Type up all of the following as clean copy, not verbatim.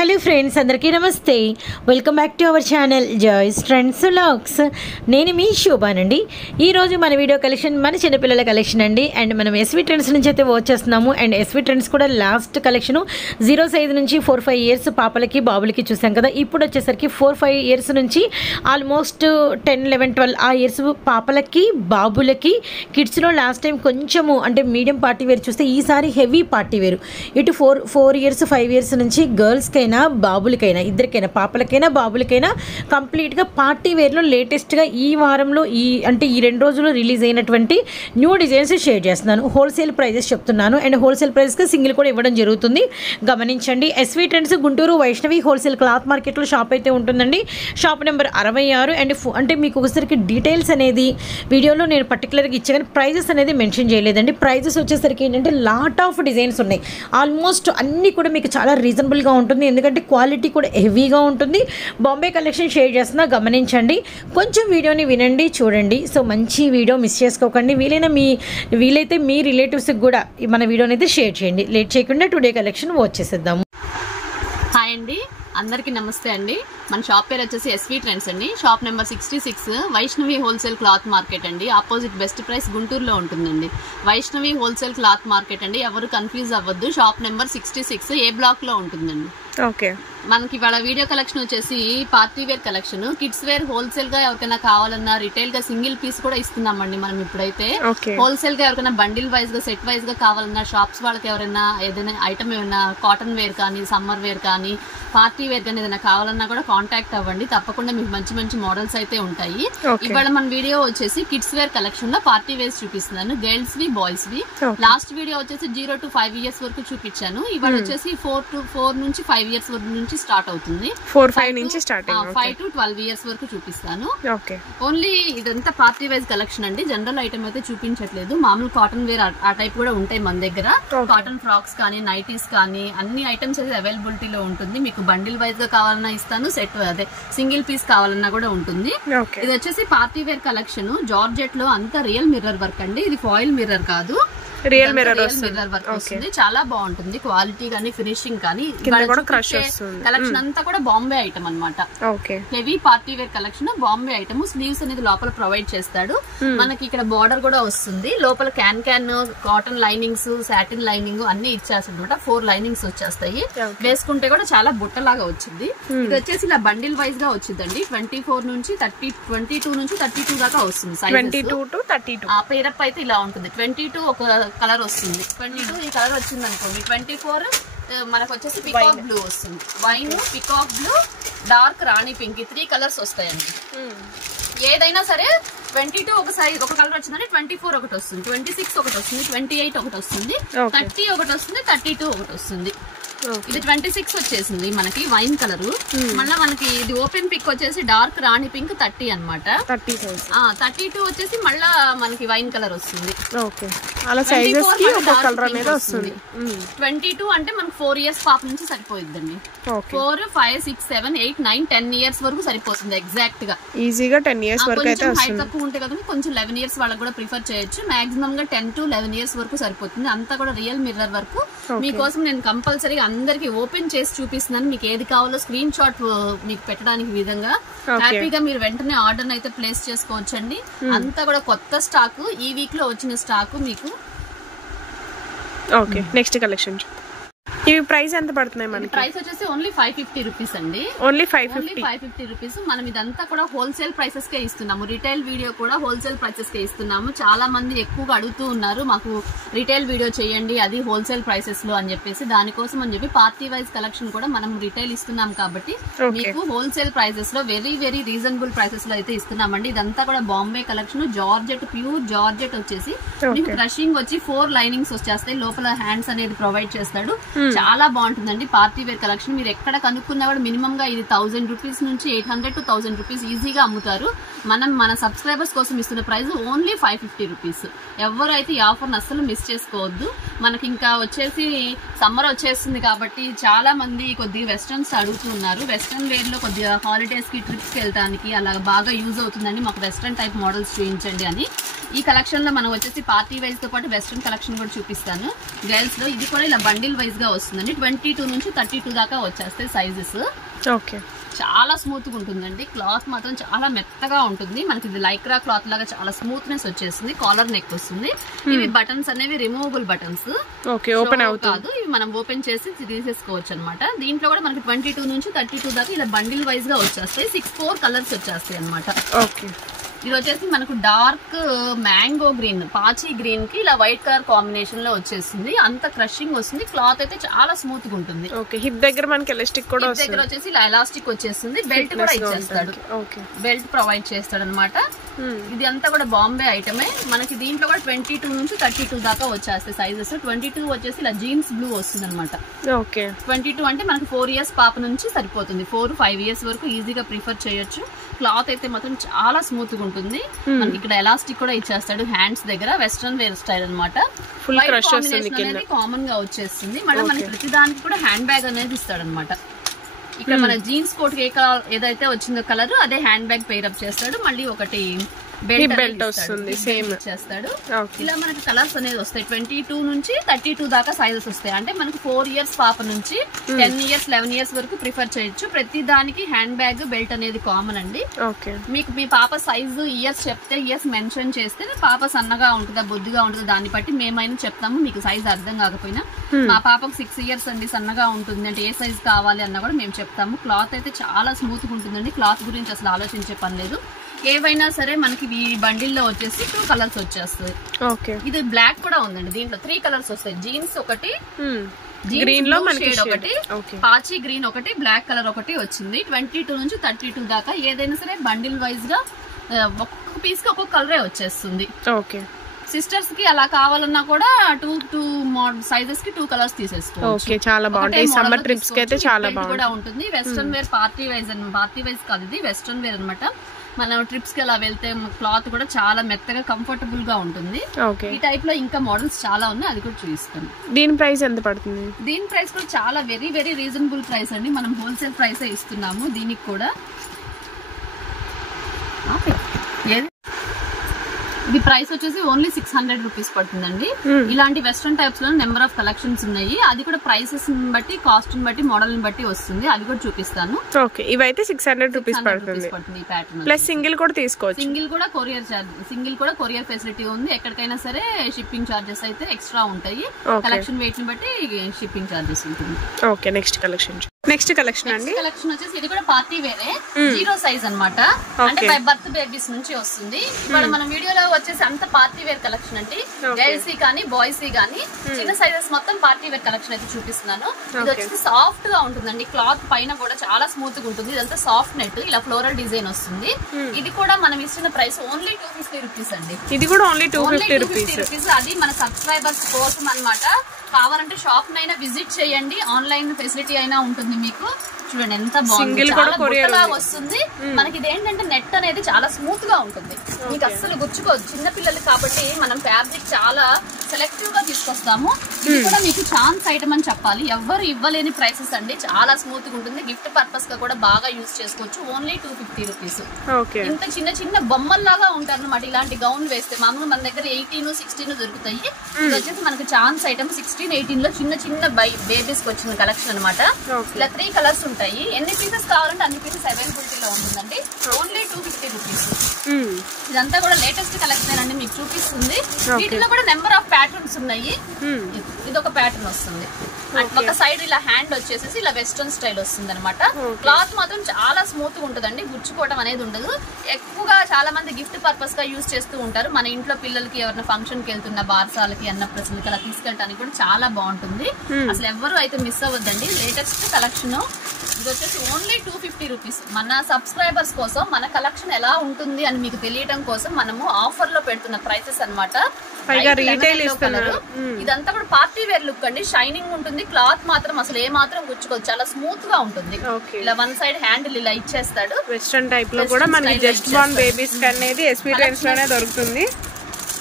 Hello friends, అందరికీ నమస్తే. Welcome back to our channel joys trends vlogs. నేను మీ శోభానండి. ఈరోజు మన వీడియో కలెక్షన్ మన చిన్నపిల్లల కలెక్షన్ అండి. అండ్ మనం ఎస్వి ట్రెండ్స్ నుంచి అయితే వచ్చేస్తున్నాము. అండ్ ఎస్వి ట్రెండ్స్ కూడా లాస్ట్ కలెక్షన్ 0 సైజ్ నుంచి 4-5 ఇయర్స్ పాపలకి బాబులకి చూసాం కదా. ఇప్పుడు వచ్చేసరికి 4-5 ఇయర్స్ నుంచి ఆల్మోస్ట్ 10-11-12 ఆ ఇయర్స్ పాపలకి బాబులకి కిడ్స్లో లాస్ట్ టైం కొంచెము అంటే మీడియం పార్టీ వేర్ చూస్తే ఈసారి హెవీ పార్టీ వేరు. ఇటు 4 ఇయర్స్ 5 ఇయర్స్ నుంచి గర్ల్స్కైనా బాబులకైనా ఇద్దరికైనా పాపలకైనా బాబులకైనా కంప్లీట్గా పార్టీ వేర్లో లేటెస్ట్గా ఈ వారంలో ఈ 2 రోజులు రిలీజ్ అయినటువంటి న్యూ డిజైన్స్ షేర్ చేస్తున్నాను. హోల్సేల్ ప్రైజెస్ చెప్తున్నాను. అండ్ హోల్సేల్ ప్రైస్కి సింగిల్ కూడా ఇవ్వడం జరుగుతుంది, గమనించండి. SV trends Guntur Vaishnavi wholesale cloth మార్కెట్లో షాప్ అయితే ఉంటుందండి. Shop number 66. అండ్ అంటే మీకు ఒకసారికి డీటెయిల్స్ అనేది వీడియోలో నేను పర్టికులర్గా ఇచ్చా కానీ ప్రైజెస్ అనేది మెన్షన్ చేయలేదండి. ప్రైజెస్ వచ్చేసరికి ఏంటంటే లాట్ ఆఫ్ డిజైన్స్ ఉన్నాయి. ఆల్మోస్ట్ అన్నీ కూడా మీకు చాలా రీజనబుల్గా ఉంటుంది, ఎందుకంటే క్వాలిటీ కూడా హెవీగా ఉంటుంది. బాంబే కలెక్షన్ షేర్ చేస్తున్నా, గమనించండి. కొంచెం వీడియోని వినండి, చూడండి. సో మంచి వీడియో మిస్ చేసుకోకండి. వీలైతే మీ రిలేటివ్స్కి కూడా మన వీడియోని అయితే షేర్ చేయండి. లేట్ చేయకుండా టుడే కలెక్షన్ వచ్చేసేద్దాము. హాయ్ అండి, అందరికీ నమస్తే అండి. మన షాప్ పేరు వచ్చేసి ఎస్వి ట్రెండ్స్ అండి. Shop number 66 Vaishnavi wholesale cloth market అండి. ఆపోజిట్ బెస్ట్ ప్రైస్ గుంటూరులో ఉంటుందండి. వైష్ణవి హోల్సేల్ క్లాత్ మార్కెట్ అండి. ఎవరు కన్ఫ్యూజ్ అవ్వద్దు. షాప్ నెంబర్ 66 ఏ బ్లాక్ లో ఉంటుందండి. ఓకే, మనకి ఇవాళ వీడియో కలెక్షన్ వచ్చేసి party wear collection, kids wear wholesale గా ఎవరికైనా కావాలన్నా రిటైల్ గా సింగిల్ పీస్ కూడా ఇస్తున్నామండి. మనం ఇప్పుడైతే హోల్సేల్ గా ఎవరికైనా బండిల్ వైజ్ గా సెట్ వైజ్ గా కావాలన్నా షాప్స్ వాళ్ళకి ఎవరైనా ఏదైనా ఐటమ్ ఏమైనా కాటన్ వేర్ కానీ సమ్మర్ వేర్ కానీ పార్టీ వేర్ కానీ ఏదైనా కావాలన్నా కూడా కాంటాక్ట్ అవ్వండి. తప్పకుండా మీకు మంచి మంచి మోడల్స్ అయితే ఉంటాయి. ఇవాళ మన వీడియో వచ్చేసి కిడ్స్ వేర్ కలెక్షన్ లో పార్టీ వేర్స్ చూపిస్తున్నాను, గర్ల్స్ వి బాయ్స్ వి. లాస్ట్ వీడియో వచ్చేసి 0 to 5 ఇయర్స్ వరకు చూపించాను. ఇవాళ వచ్చేసి 4 నుంచి 5 ఇయర్స్ వరకు నుంచి స్టార్ట్ అవుతుంది. 4-5 నుంచి స్టార్ట్ 5 to 12 ఇయర్స్ వరకు చూపిస్తాను. ఓన్లీ ఇదంతా పార్టీ వైజ్ కలెక్షన్ అండి. జనరల్ ఐటమ్ అయితే చూపించట్లేదు. మామూలు కాటన్ వేర్ ఆ టైప్ కూడా ఉంటాయి మన దగ్గర. కాటన్ ఫ్రాక్స్ కానీ నైటీస్ కానీ అన్ని ఐటమ్స్ అయితే అవైలబిలిటీలో ఉంటుంది. మీకు బండిల్ వైజ్ గా కావాలన్నా ఇస్తాను, సెట్ అదే సింగిల్ పీస్ కావాలన్నా కూడా ఉంటుంది. ఇది వచ్చేసి పార్టీ వేర్ కలెక్షన్. జార్జెట్ లో అంతా రియల్ మిర్రర్ వర్క్ అండి. ఇది ఫాయిల్ మిర్రర్ కాదు, రియల్ మిర్రర్ వర్క్ వస్తుంది. చాలా బాగుంటుంది క్వాలిటీ కానీ ఫినిషింగ్ కానీ. కలెక్షన్ అంతా కూడా బాంబే ఐటమ్ అన్నమాట. Heavy party wear collection, Bombay item. Sleeves అనేది లోపల ప్రొవైడ్ చేస్తాడు. మనకి ఇక్కడ బార్డర్ కూడా వస్తుంది. లోపల can cotton linings, satin lining అన్ని ఇచ్చేస్తాడు అనమాట. 4 లైనింగ్స్ వచ్చేస్తాయి. వేసుకుంటే కూడా చాలా బుట్టలాగా వచ్చింది. ఇది వచ్చేసి ఇలా బండిల్ వైజ్ గా వచ్చిందండి. 24 నుంచి 22 నుంచి 32 దాకా వస్తుంది. 22 to 32 ఆ పేరప్ అయితే ఇలా ఉంటుంది. 22 ఒక కలర్ వస్తుంది, 22 ఈ కలర్ వచ్చింది అనుకోండి. 24 మనకు వచ్చేసి పికాక్ బ్లూ వస్తుంది. వైన్, పికాక్ బ్లూ, డార్క్ రాణి పింక్, 3 కలర్స్ వస్తాయండి. ఏదైనా సరే 22 ఒక కలర్ వచ్చిందంటే 24 ఒకటి వస్తుంది, 26 ఒకటి వస్తుంది, 28 ఒకటి వస్తుంది, 30 ఒకటి వస్తుంది, 32 ఒకటి వస్తుంది. ఇది 26 వచ్చేసింది మనకి వైన్ కలర్. మళ్ళీ మనకి ఇది ఓపెన్ పిక్ వచ్చేసి డార్క్ రాణి పింక్ 30 అనమాట. 32 వచ్చేసి మళ్ళా మనకి వైన్ కలర్ వస్తుంది. 22 అంటే మనకి 4 ఇయర్స్ పాప నుంచి సరిపోయిద్దండి. 4, 5, 6, 7, 8, 9, 10 ఇయర్స్ వరకు సరిపోతుంది ఎగ్జాక్ట్ గా. ఈజీగా 10 ఇయర్స్ వరకు అయితే హైట్ తక్కువ ఉంటే కదా కొంచెం 11 ఇయర్స్ వాళ్ళకి కూడా ప్రిఫర్ చేయొచ్చు. మాక్సిమం గా 10 to 11 ఇయర్స్ వరకు సరిపోతుంది. అంతా కూడా రియల్ మిర్రర్ వరకు. మీకోసం నేను కంపల్సరీగా అందరికి ఓపెన్ చేసి చూపిస్తున్నాను. మీకు ఏది కావాలో స్క్రీన్ షాట్ మీకు పెట్టడానికి విధంగా హ్యాపీగా మీరు వెంటనే ఆర్డర్ అయితే ప్లేస్ చేసుకోవచ్చండి. అంతా కూడా కొత్త స్టాక్, ఈ వీక్ లో వచ్చిన స్టాక్ మీకు. నెక్స్ట్ కలెక్షన్ ఇవి ప్రైస్ ఎంత పడుతున్నాయి మనకి? ప్రైస్ వచ్చేసి ఓన్లీ 550 రూపీస్ అండి. Only 550 rupees. మనం ఇదంతా కూడా హోల్సేల్ ప్రైసెస్ కే ఇస్తున్నాము. రిటైల్ వీడియో కూడా హోల్సేల్ ప్రైసెస్ కే ఇస్తున్నాము. చాలా మంది ఎక్కువగా అడుగుతూ ఉన్నారు, మాకు రిటైల్ వీడియో చేయండి అది హోల్సేల్ ప్రైసెస్ లో అని చెప్పేసి. దానికోసం అని చెప్పి పార్టీ వైజ్ కలెక్షన్ కూడా మనం రిటైల్ ఇస్తున్నాం కాబట్టి మీకు హోల్సేల్ ప్రైసెస్ లో వెరీ వెరీ రీజనబుల్ ప్రైసెస్ లో అయితే ఇస్తున్నామండి. ఇదంతా కూడా Bombay collection. Georgette, pure georgette వచ్చేసి మీకు క్రషింగ్ వచ్చి 4 లైనింగ్స్ వచ్చేస్తాయి. లోపల హ్యాండ్స్ అనేది ప్రొవైడ్ చేస్తాడు. చాలా బాగుంటుందండి పార్టీ వేర్ కలెక్షన్. మీరు ఎక్కడ కనుక్కున్నా కూడా మినిమం గా ఇది 1000 రూపీస్ నుంచి 800 to 1000 రూపీస్ ఈజీగా అమ్ముతారు. మనం మన సబ్స్క్రైబర్స్ కోసం ఇస్తున్న ప్రైస్ ఓన్లీ 550 రూపీస్. ఎవరైతే ఈ ఆఫర్ అస్సలు మిస్ చేసుకోవద్దు. మనకి ఇంకా వచ్చేసి సమ్మర్ వచ్చేస్తుంది కాబట్టి చాలా మంది కొద్దిగా వెస్ట్రన్స్ అడుగుతున్నారు. వెస్ట్రన్ వేర్ లో కొద్దిగా హాలిడేస్ కి ట్రిప్స్ కి వెళ్ళడానికి అలా బాగా యూజ్ అవుతుందండి, మాకు వెస్ట్రన్ టైప్ మోడల్స్ చూపించండి అని. ఈ కలెక్షన్ లో మనం వచ్చేసి పార్టీ వైజ్ తో పాటు వెస్ట్రన్ కలెక్షన్ కూడా చూపిస్తాను గర్ల్స్ లో. ఇది కూడా ఇలా బండిల్ వైజ్ గా వస్తుందండి. 22 నుంచి 32 దాకా వచ్చేస్తాయి సైజెస్. ఓకే, చాలా స్మూత్ గా ఉంటుందండి. క్లాత్ మాత్రం చాలా మెత్తగా ఉంటుంది. మనకి ఇది లైక్రా క్లాత్ లాగా చాలా స్మూత్నెస్ వచ్చేస్తుంది. కాలర్ నెక్ వస్తుంది. ఇవి బటన్స్ అనేవి రిమూవబుల్ బటన్స్, ఓపెన్ కాదు. ఇవి మనం ఓపెన్ చేసి తీసేసుకోవచ్చు అనమాట. దీంట్లో కూడా మనకి 22 నుంచి 32 దాకా ఇలా బండిల్ వైజ్ గా వచ్చేస్తాయి. 4 కలర్స్ వచ్చేస్తాయి అనమాట. ఓకే, ఇది వచ్చేసి మనకు డార్క్ మ్యాంగో గ్రీన్, పాచి గ్రీన్ కి ఇలా వైట్ కలర్ కాంబినేషన్ లో వచ్చేసింది. అంత క్రషింగ్ వస్తుంది. క్లాత్ అయితే చాలా స్మూత్ గా ఉంటుంది. హిప్ దగ్గర మనకి ఎలాస్టిక్ కూడా వస్తుంది. దగ్గర వచ్చేసి ఇలా ఎలాస్టిక్ వచ్చేస్తుంది. బెల్ట్ కూడా ఇచ్చేస్తాడు, బెల్ట్ ప్రొవైడ్ చేస్తాడు అనమాట. ఇది అంతా కూడా బాంబే ఐటమే. మనకి దీంట్లో కూడా 22 నుంచి 32 దాకా వచ్చేస్తాయి సైజెస్. 22 వచ్చేసి ఇలా జీన్స్ బ్లూ వస్తుంది అనమాట. 22 అంటే మనకి 4 ఇయర్స్ పాప నుంచి సరిపోతుంది. 4-5 ఇయర్స్ వరకు ఈజీగా ప్రిఫర్ చేయొచ్చు. క్లాత్ అయితే మాత్రం చాలా స్మూత్ గా ఉంటుంది. మనకి ఇక్కడ ఎలాస్టిక్ కూడా ఇచ్చేస్తాడు హ్యాండ్స్ దగ్గర. వెస్ట్రన్ వేర్ స్టైల్ అనమాట. కామన్ గా వచ్చేస్తుంది. మళ్ళీ మనకి ప్రతి దానికి కూడా హ్యాండ్ బ్యాగ్ అనేది ఇస్తాడు అనమాట. ఇక్కడ మన జీన్స్ కోట్ కి ఏదైతే వచ్చిందో కలర్ అదే హ్యాండ్ బ్యాగ్ పేర్ అప్ చేస్తాడు. మళ్ళీ ఒకటి బెల్ట్ వస్తుంది, సేమ్ చేస్తాడు. ఇలా మనకి కలర్స్ అనేది వస్తాయి. 22 నుంచి 32 దాకా సైజెస్ వస్తాయి. అంటే మనకి 4 ఇయర్స్ పాప నుంచి 10 ఇయర్స్ 11 ఇయర్స్ వరకు ప్రిఫర్ చేయొచ్చు. ప్రతి దానికి హ్యాండ్ బ్యాగ్ బెల్ట్ అనేది కామన్ అండి. మీకు మీ పాప సైజు ఇయర్స్ చెప్తే, ఇయర్స్ మెన్షన్ చేస్తే పాప సన్నగా ఉంటుందా బొద్దుగా ఉంటుందా దాన్ని బట్టి మేమైనా చెప్తాము. మీకు సైజ్ అర్థం కాకపోయినా మా పాపకు 6 ఇయర్స్ అండి సన్నగా ఉంటుంది అంటే ఏ సైజ్ కావాలి అన్నా కూడా మేము చెప్తాము. క్లాత్ అయితే చాలా స్మూత్ గా ఉంటుందండి. క్లాత్ గురించి అసలు ఆలోచించే పని లేదు. ఏవైనా సరే మనకి ఈ బండిల్లో వచ్చేసి 2 కలర్స్ వచ్చేస్తాయి. ఇది బ్లాక్ కూడా ఉందండి. దీంట్లో 3 కలర్స్ వస్తాయి. జీన్స్ ఒకటి, గ్రీన్ లో షేడ్ ఒకటి, పాచి గ్రీన్ ఒకటి, బ్లాక్ కలర్ ఒకటి వచ్చింది. 22 నుంచి 32 దాకా ఏదైనా సరే బండిల్ వైజ్ గా ఒక్కొక్క పీస్ కి ఒక్కొక్క కలరే వచ్చేస్తుంది. సిస్టర్స్ కి అలా కావాలన్నా కూడా 2 సైజెస్ కి 2 కలర్స్ తీసేసుకోవచ్చు. చాలా బాగుంటుంది. సమ్మర్ ట్రిప్స్ కి అయితే చాలా బాగుంటుంది కూడా ఉంటుంది. వెస్ట్రన్ వేర్ పార్టీ వైజ్ కాదు, ఇది వెస్ట్రన్ వేర్ అనమాట. మనం ట్రిప్స్ కి అలా వెళ్తే క్లాత్ కూడా చాలా మెత్తగా కంఫర్టబుల్ గా ఉంటుంది. ఈ టైప్ లో ఇంకా మోడల్స్ చాలా ఉన్నాయి, అది కూడా చూపిస్తాను. దీని ప్రైస్ ఎంత పడుతుంది? దీని ప్రైస్ కూడా చాలా వెరీ వెరీ రీజనబుల్ ప్రైస్ అండి. మనం హోల్సేల్ ప్రైస్ ఇస్తున్నాము దీనికి కూడా. ఇది ప్రైస్ వచ్చేసి ఓన్లీ 600 రూపీస్ పడుతుందండి. ఇలాంటి వెస్ట్రన్ టైప్స్ లో నెంబర్ ఆఫ్ కలెక్షన్స్ ఉన్నాయి. అది కూడా ప్రైసెస్ బట్టి, కాస్ట్ బట్టి, మోడల్ బట్టి వస్తుంది. అది కూడా చూపిస్తాను. ఇవైతే 600 రూపీస్ పడుతుంది. ఈ ప్యాటర్న్ ప్లస్ సింగిల్ కూడా తీసుకోవచ్చు. సింగిల్ కూడా కొరియర్ చార్జ్, సింగిల్ కూడా కొరియర్ ఫెసిలిటీ ఉంది. ఎక్కడికైనా సరే షిప్పింగ్ చార్జెస్ అయితే ఎక్స్ట్రా ఉంటాయి. కలెక్షన్ వెయిట్ ని బట్టి షిప్పింగ్ చార్జెస్ ఉంటుంది. నెక్స్ట్ కలెక్షన్ అండి. కలెక్షన్ వచ్చేసి ఇది కూడా పార్టీ వేరే, 0 సైజ్ అనమాట. అంటే బై బర్త్ బేబీస్ నుంచి వస్తుంది. ఇప్పుడు మనం వీడియోలో వచ్చేసి అంత పార్టీ వేర్ కలెక్షన్ అండి. గర్ల్స్ కానీ బాయ్స్ కానీ చిన్న సైజెస్ మొత్తం పార్టీ వేర్ కలెక్షన్ అయితే చూపిస్తున్నాను. ఇది వచ్చేసి సాఫ్ట్ గా ఉంటుందండి. క్లాత్ పైన కూడా చాలా స్మూత్ గా ఉంటుంది. ఇదంతా సాఫ్ట్ నెట్, ఇలా ఫ్లోరల్ డిజైన్ వస్తుంది. ఇది కూడా మనం ఇచ్చిన ప్రైస్ ఓన్లీ 250 రూపీస్ అండి. ఇది కూడా ఓన్లీ 250 రూపీస్. అది మన సబ్స్క్రైబర్స్ కోసం అనమాట. కావాలంటే షాప్ నైనా విజిట్ చేయండి. ఆన్లైన్ ఫెసిలిటీ అయినా ఉంటుంది మీకు. చూడండి ఎంత బాగుంది, చాలా బుట్టలా వస్తుంది. మనకి ఇది ఏంటంటే నెట్ అనేది చాలా స్మూత్ గా ఉంటుంది. మీకు అస్సలు గుచ్చుకోదు. చిన్న పిల్లలు కాబట్టి మనం ఫ్యాబ్రిక్ చాలా సెలెక్టివ్ గా తీసుకొస్తాము. ఇది కూడా మీకు ఛాన్స్ ఐటమ్ అని చెప్పాలి. ఎవ్వరు ఇవ్వలేని ప్రైసెస్ అండి. చాలా స్మూత్ గా ఉంటుంది. గిఫ్ట్ పర్పస్ గా కూడా బాగా యూజ్ చేసుకోవచ్చు. Only 250 rupees. ఇంత చిన్న చిన్న బొమ్మల్లాగా ఉంటారు అనమాట. ఇలాంటి గౌన్ వేస్తే మామూలు మన దగ్గర 18, 16 దొరుకుతాయి. ఇది వచ్చేసి మనకు ఛాన్స్ ఐటమ్ 16, 18 లో చిన్న చిన్న బేబీస్ కి వచ్చిన కలెక్షన్ అనమాట. ఇలా 3 కలర్స్ ఉంటాయి. ఎన్ని పీసెస్ కావాలంటే అన్ని పీసెస్ అవైలబిలిటీలో ఉంటుందండి. Only 250 rupees. ఇదంతా కూడా లేటెస్ట్ కలెక్షన్ అండి, మీకు చూపిస్తుంది. వీటిలో కూడా నెంబర్ ఆఫ్ ప్యాటర్న్స్ ఉన్నాయి. ఇది ఒక ప్యాటర్న్ వస్తుంది. ఒక సైడ్ ఇలా హ్యాండ్ వచ్చేసి ఇలా వెస్ట్రన్ స్టైల్ వస్తుంది అనమాట. క్లాత్ మాత్రం చాలా స్మూత్ గా ఉంటుందండి. గుచ్చుకోవడం అనేది ఉండదు. ఎక్కువగా చాలా మంది గిఫ్ట్ పర్పస్ గా యూజ్ చేస్తూ ఉంటారు. మన ఇంట్లో పిల్లలకి ఎవరైనా ఫంక్షన్ కి వెళ్తున్న, బార్సాలకి, అన్నప్రసన్నకి అలా తీసుకెళ్ళడానికి కూడా చాలా బాగుంటుంది. అసలు ఎవరు అయితే మిస్ అవ్వద్దండి. Latest collection. ఇది వచ్చేసి ఓన్లీ 250 రూపీస్. మన సబ్స్క్రైబర్స్ కోసం మన కలెక్షన్ ఎలా ఉంటుంది అని మీకు తెలియడం కోసం మనము ఆఫర్ లో పెడుతున్న ప్రైసెస్ అనమాట. ఇదంతా కూడా పార్టీ వేర్ లుక్ అండి. షైనింగ్ ఉంటుంది. క్లాత్ మాత్రం అసలు ఏ మాత్రం గుచ్చుకోదు. చాలా స్మూత్ గా ఉంటుంది. ఇలా వన్ సైడ్ హ్యాండిల్ ఇలా ఇచ్చేస్తాడు. వెస్ట్రన్ టైప్ లో కూడా మనకి జస్ట్ బార్న్ బేబీస్ అనేది ఎస్పీ ట్రెండ్స్ లోనే దొరుకుతుంది.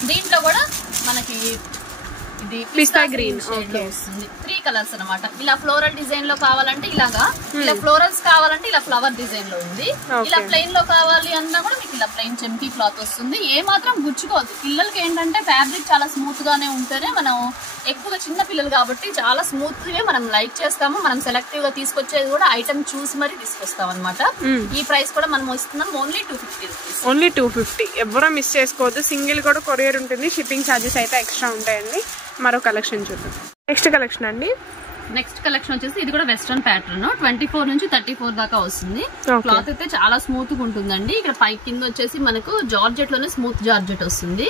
దీంట్లో కూడా మనకి ఇది పిస్తా గ్రీన్ షేడ్ లో వస్తుంది. 3 కలర్స్ అన్నమాట. ఇలా ఫ్లోరల్ డిజైన్ లో కావాలంటే ఇలాగా, ఇలా ఫ్లోరల్స్ కావాలంటే ఇలా ఫ్లవర్ డిజైన్ లో ఉంది. ఇలా ప్లెయిన్ లో కావాలి అన్నా కూడా మీకు ఇలా ప్లెయిన్ చెంకీ క్లాత్ వస్తుంది. ఏ మాత్రం గుచ్చుకోవద్దు. పిల్లలకి ఏంటంటే ఫ్యాబ్రిక్ చాలా స్మూత్ గానే ఉంటేనే, మనం ఎక్కువగా చిన్న పిల్లలు కాబట్టి చాలా స్మూత్ గా మనం లైక్ చేస్తాము. మనం సెలెక్టివ్ గా తీసుకొచ్చేది కూడా ఐటమ్ చూసి మరి తీసుకొస్తాం అనమాట. ఈ ప్రైస్ కూడా మనం ఇస్తున్నాం ఓన్లీ 250 రూపీస్. ఓన్లీ 250. ఎవరో మిస్ చేసుకోవద్దు. సింగిల్ కూడా కొరియర్ ఉంటుంది. షిప్పింగ్ ఛార్జెస్ అయితే ఎక్స్ట్రా ఉంటాయండి. మరో కలెక్షన్ చూద్దాం. నెక్స్ట్ కలెక్షన్ అండి. నెక్స్ట్ కలెక్షన్ వచ్చేసి ఇది కూడా వెస్ట్రన్ ప్యాటర్న్. 24 నుంచి 34 దాకా వస్తుంది. క్లాత్ అయితే చాలా స్మూత్ గా ఉంటుందండి. ఇక్కడ పై కింద వచ్చేసి మనకు జార్జెట్ లోనే స్మూత్ జార్జెట్ వస్తుంది.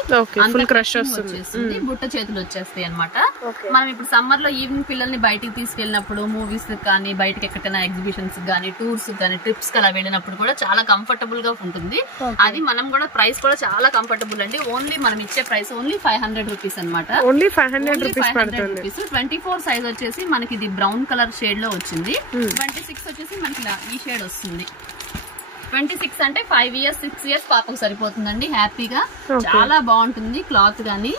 వచ్చేస్తుంది. బుట్ట చేతులు వచ్చేస్తాయి అనమాట. మనం ఇప్పుడు సమ్మర్ లో ఈవినింగ్ పిల్లల్ని బయటికి తీసుకెళ్ళినప్పుడు, మూవీస్ కానీ, బయటకి ఎక్కడైనా ఎగ్జిబిషన్స్ కానీ, టూర్స్ కానీ, ట్రిప్స్ కి అలా వెళ్ళినప్పుడు కూడా చాలా కంఫర్టబుల్ గా ఉంటుంది. అది మనం కూడా ప్రైస్ కూడా చాలా కంఫర్టబుల్ అండి. ఓన్లీ మనం ఇచ్చే ప్రైస్ ఓన్లీ 500 రూపీస్ అనమాట. Only 500 rupees. 24 సైజ్ వచ్చేసి మనకి ఇది బ్రౌన్ కలర్ షేడ్ లో వచ్చింది. 26 వచ్చేసి మనకి ఈ షేడ్ వస్తుంది. 26 అంటే 5 ఇయర్స్ 6 ఇయర్స్ పాపకు సరిపోతుందండి హ్యాపీగా. చాలా బాగుంటుంది క్లాత్ గానీ.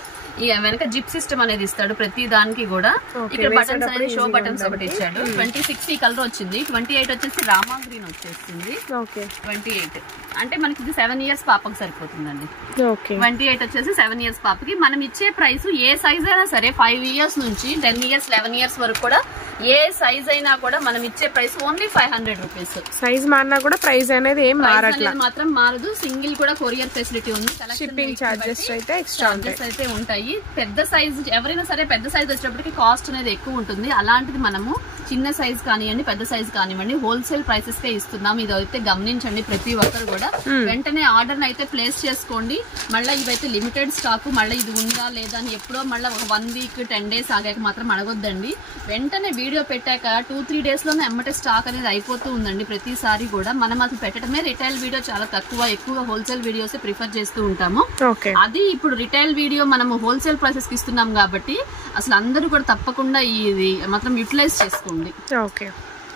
ఈ వెనక జిప్ సిస్టమ్ అనేది ఇస్తాడు ప్రతి దానికి కూడా. ఇక్కడ బటన్స్ అనేది షో బటన్స్ ఒకటి ఇచ్చాడు. 26 ఈ కలర్ వచ్చింది. 28 వచ్చేసి రామా గ్రీన్ వచ్చేస్తుంది. 28 అంటే మనకి ఇది 7 ఇయర్స్ పాపకు సరిపోతుందండి. 28 వచ్చేసి 7 ఇయర్స్ పాపకి. మనం ఇచ్చే ప్రైస్ ఏ సైజ్ అయినా సరే 5 ఇయర్స్ నుంచి 10 ఇయర్స్ 11 ఇయర్స్ వరకు కూడా ఏ సైజ్ అయినా కూడా మనం ఇచ్చే ప్రైస్ ఓన్లీ 500 రూపీస్. సైజ్ మారినా కూడా ప్రైస్ అనేది ఏం మారట్లేదు, మాత్రం మారదు. సింగిల్ కూడా కొరియర్ ఫెసిలిటీ ఉంది. షిప్పింగ్ చార్జెస్ అయితే ఎక్స్ట్రా అయితే ఉంటాయి. పెద్ద సైజ్ ఎవరైనా సరే పెద్ద సైజ్ వచ్చేటప్పటికి కాస్ట్ అనేది ఎక్కువ ఉంటుంది. అలాంటిది మనము చిన్న సైజ్ కానివ్వండి, పెద్ద సైజ్ కానివ్వండి, హోల్సేల్ ప్రైసెస్ కే ఇస్తున్నాం. ఇది అయితే గమనించండి ప్రతి ఒక్కరు కూడా. వెంటనే ఆర్డర్ అయితే ప్లేస్ చేసుకోండి. మళ్ళీ ఇవైతే లిమిటెడ్ స్టాక్, మళ్ళీ ఇది ఉందా లేదా అని ఎప్పుడో మళ్ళీ ఒక 1 వీక్ 10 డేస్ ఆగాక మాత్రం అడగొద్దండి. వెంటనే వీడియో పెట్టాక 2-3 డేస్ లోనే ఎమ్మటే స్టాక్ అనేది అయిపోతూ ఉందండి ప్రతిసారి కూడా. మనం అది పెట్టడమే రిటైల్ వీడియో చాలా తక్కువ, ఎక్కువగా హోల్సేల్ వీడియోస్ ప్రిఫర్ చేస్తూ ఉంటాము. అది ఇప్పుడు రిటైల్ వీడియో మనము హోల్సేల్ ప్రైసెస్ కి ఇస్తున్నాం కాబట్టి అసలు అందరూ కూడా తప్పకుండా ఇది మాత్రం యూటిలైజ్ చేసుకోండి.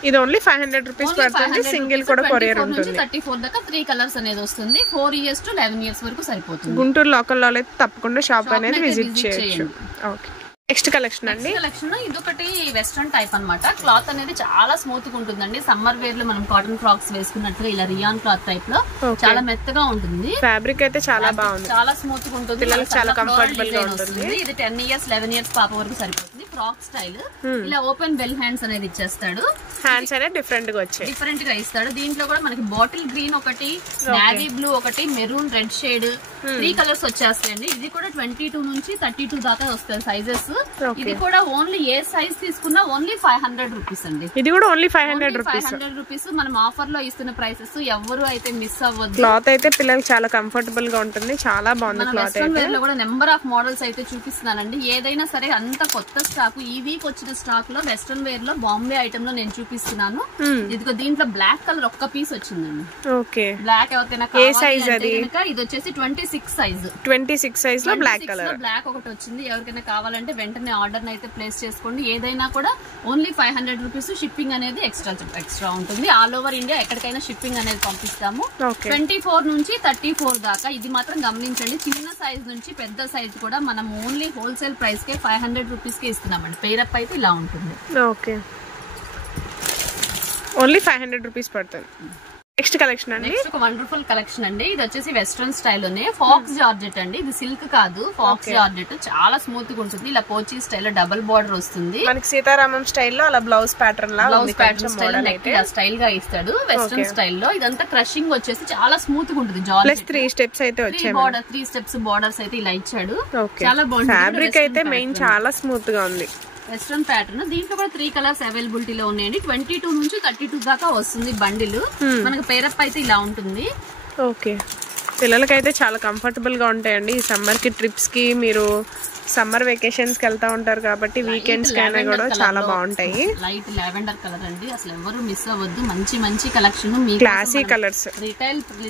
ఇది ఓన్లీ 500 రూపీస్ పడుతుంది. సింగిల్ కూడా కొరియర్ ఉంటుంది. 34 దాకా 3 కలర్స్ అనేది వస్తుంది. 4 ఇయర్స్ టు 11 ఇయర్స్ వరకు సరిపోతుంది. గుంటూరు లోకల్లో అయితే తప్పకుండా షాప్ అనేది విజిట్ చేయొచ్చు. ఓకే. నెక్స్ట్ కలెక్షన్ అండి. కలెక్షన్ ఇదొకటి వెస్ట్రన్ టైప్ అన్నమాట. క్లాత్ అనేది చాలా స్మూత్ గా ఉంటుందండి. సమ్మర్ వేర్ లో మనం కాటన్ ఫ్రాక్స్ వేసుకున్నట్టుగా ఇలా రియాన్ క్లాత్ టైప్ లో చాలా మెత్తగా ఉంటుంది. ఫ్యాబ్రిక్ అయితే చాలా బాగుంది, చాలా స్మూత్ గా ఉంటుంది. చాలా కంఫర్టబుల్ గా ఉంటుంది. ఇది 10 ఇయర్స్ 11 ఇయర్స్ పాప వరకు సరిపోతుంది. ఫ్రాక్ స్టైల్ ఇలా ఓపెన్ బెల్ హ్యాండ్స్ అనేది ఇచ్చేస్తాడు. హ్యాండ్స్ అనేది డిఫరెంట్ గా ఇస్తాడు. దీంట్లో కూడా మనకి బాటిల్ గ్రీన్ ఒకటి, నావీ బ్లూ ఒకటి, మెరూన్ రెడ్ షేడ్ 3 కలర్స్ వచ్చేస్తాయండి. ఇది కూడా 22 నుంచి 32 దాకా వస్తాయి సైజెస్. ఇది కూడా ఓన్లీ ఏ సైజ్ తీసుకున్నా ఓన్లీ 500 రూపీస్ అండి. ఇది కూడా ఓన్లీ 500 రూపీస్. మనం ఆఫర్ లో ఇస్తున్న ప్రైసెస్ ఎవరు అయితే మిస్ అవ్వద్దు. క్లాత్ అయితే పిల్లలకి చాలా కంఫర్టబుల్ గా ఉంటుంది. చాలా బాగుంది క్లాత్. వెస్ట్రన్ వేర్ లో కూడా నెంబర్ ఆఫ్ మోడల్స్ అయితే చూపిస్తున్నానండి. ఏదైనా సరే అంత కొత్త స్టాక్ ఈ వీక్ వచ్చిన స్టాక్ లో వెస్ట్రన్ వేర్ లో బాంబే ఐటమ్ లో నేను చూపిస్తున్నాను. ఇదిగో దీంట్లో బ్లాక్ కలర్ ఒక్క పీస్ వచ్చిందండి. బ్లాక్ ఎవరికైనా ఇది వచ్చేసి 26 సైజ్. 26 సైజ్ లో బ్లాక్ కలర్ బ్లాక్ ఒకటి వచ్చింది. ఎవరికైనా కావాలంటే వెంటనే ఆర్డర్ అయితే ప్లేస్ చేసుకోండి. ఏదైనా కూడా ఓన్లీ 500 రూపీస్. షిప్పింగ్ అనేది ఎక్స్ట్రా ఉంటుంది. ఆల్ ఓవర్ ఇండియా ఎక్కడికైనా షిప్పింగ్ అనేది పంపిస్తాము. 24 నుంచి 34 దాకా. ఇది మాత్రం గమనించండి. చిన్న సైజ్ నుంచి పెద్ద సైజ్ కూడా మనం ఓన్లీ హోల్సేల్ ప్రైస్ కే 500 రూపీస్ కే ఇస్తున్నామండి. పేరప్ అయితే ఇలా ఉంటుంది. ఓన్లీ 500 రూపీస్ పడుతుంది. నెక్స్ట్ కలెక్షన్ అండి. ఒక వండర్ఫుల్ కలెక్షన్ అండి. ఇది వచ్చేసి వెస్ట్రన్ స్టైల్లోనే ఫాక్స్ జార్జెట్ అండి. ఇది సిల్క్ కాదు, ఫాక్స్ జార్జెట్. చాలా స్మూత్ గా ఉంటుంది. ఇలా పోచీ స్టైల్ డబుల్ బార్డర్ వస్తుంది. మనకి సీతారామం స్టైల్లో అలా బ్లౌజ్ ప్యాటర్న్ స్టైల్ గా ఇస్తాడు వెస్ట్రన్ స్టైల్లో. ఇదంతా క్రషింగ్ వచ్చేసి చాలా స్మూత్ గా ఉంటుంది. జార్జెట్ 3 స్టెప్స్ అయితే వచ్చాయి. 3 స్టెప్స్ బార్డర్స్ అయితే ఇలా ఇచ్చాడు. చాలా బాగుంది. ఫ్యాబ్రిక్ అయితే మెయిన్ చాలా స్మూత్ గా ఉంది. Western pattern. దీంట్లో కూడా 3 కలర్స్ అవైలబిలిటీలో ఉన్నాయండి. 22 నుంచి 32 దాకా వస్తుంది బండిల్. మనకు పేరప్ అయితే ఇలా ఉంటుంది. పిల్లలకైతే చాలా కంఫర్టబుల్ గా ఉంటాయండి. ఈ సమ్మర్ కి ట్రిప్స్ కి మీరు సమ్మర్ వెకేషన్స్ కి వెళ్తా ఉంటారు కాబట్టి వీకెండ్స్ కైనా కూడా చాలా బాగుంటాయి. లైట్ లావెండర్ కలర్ అండి. అసలు ఎవరు మిస్ అవ్వద్దు. మంచి కలెక్షన్. Classy colours.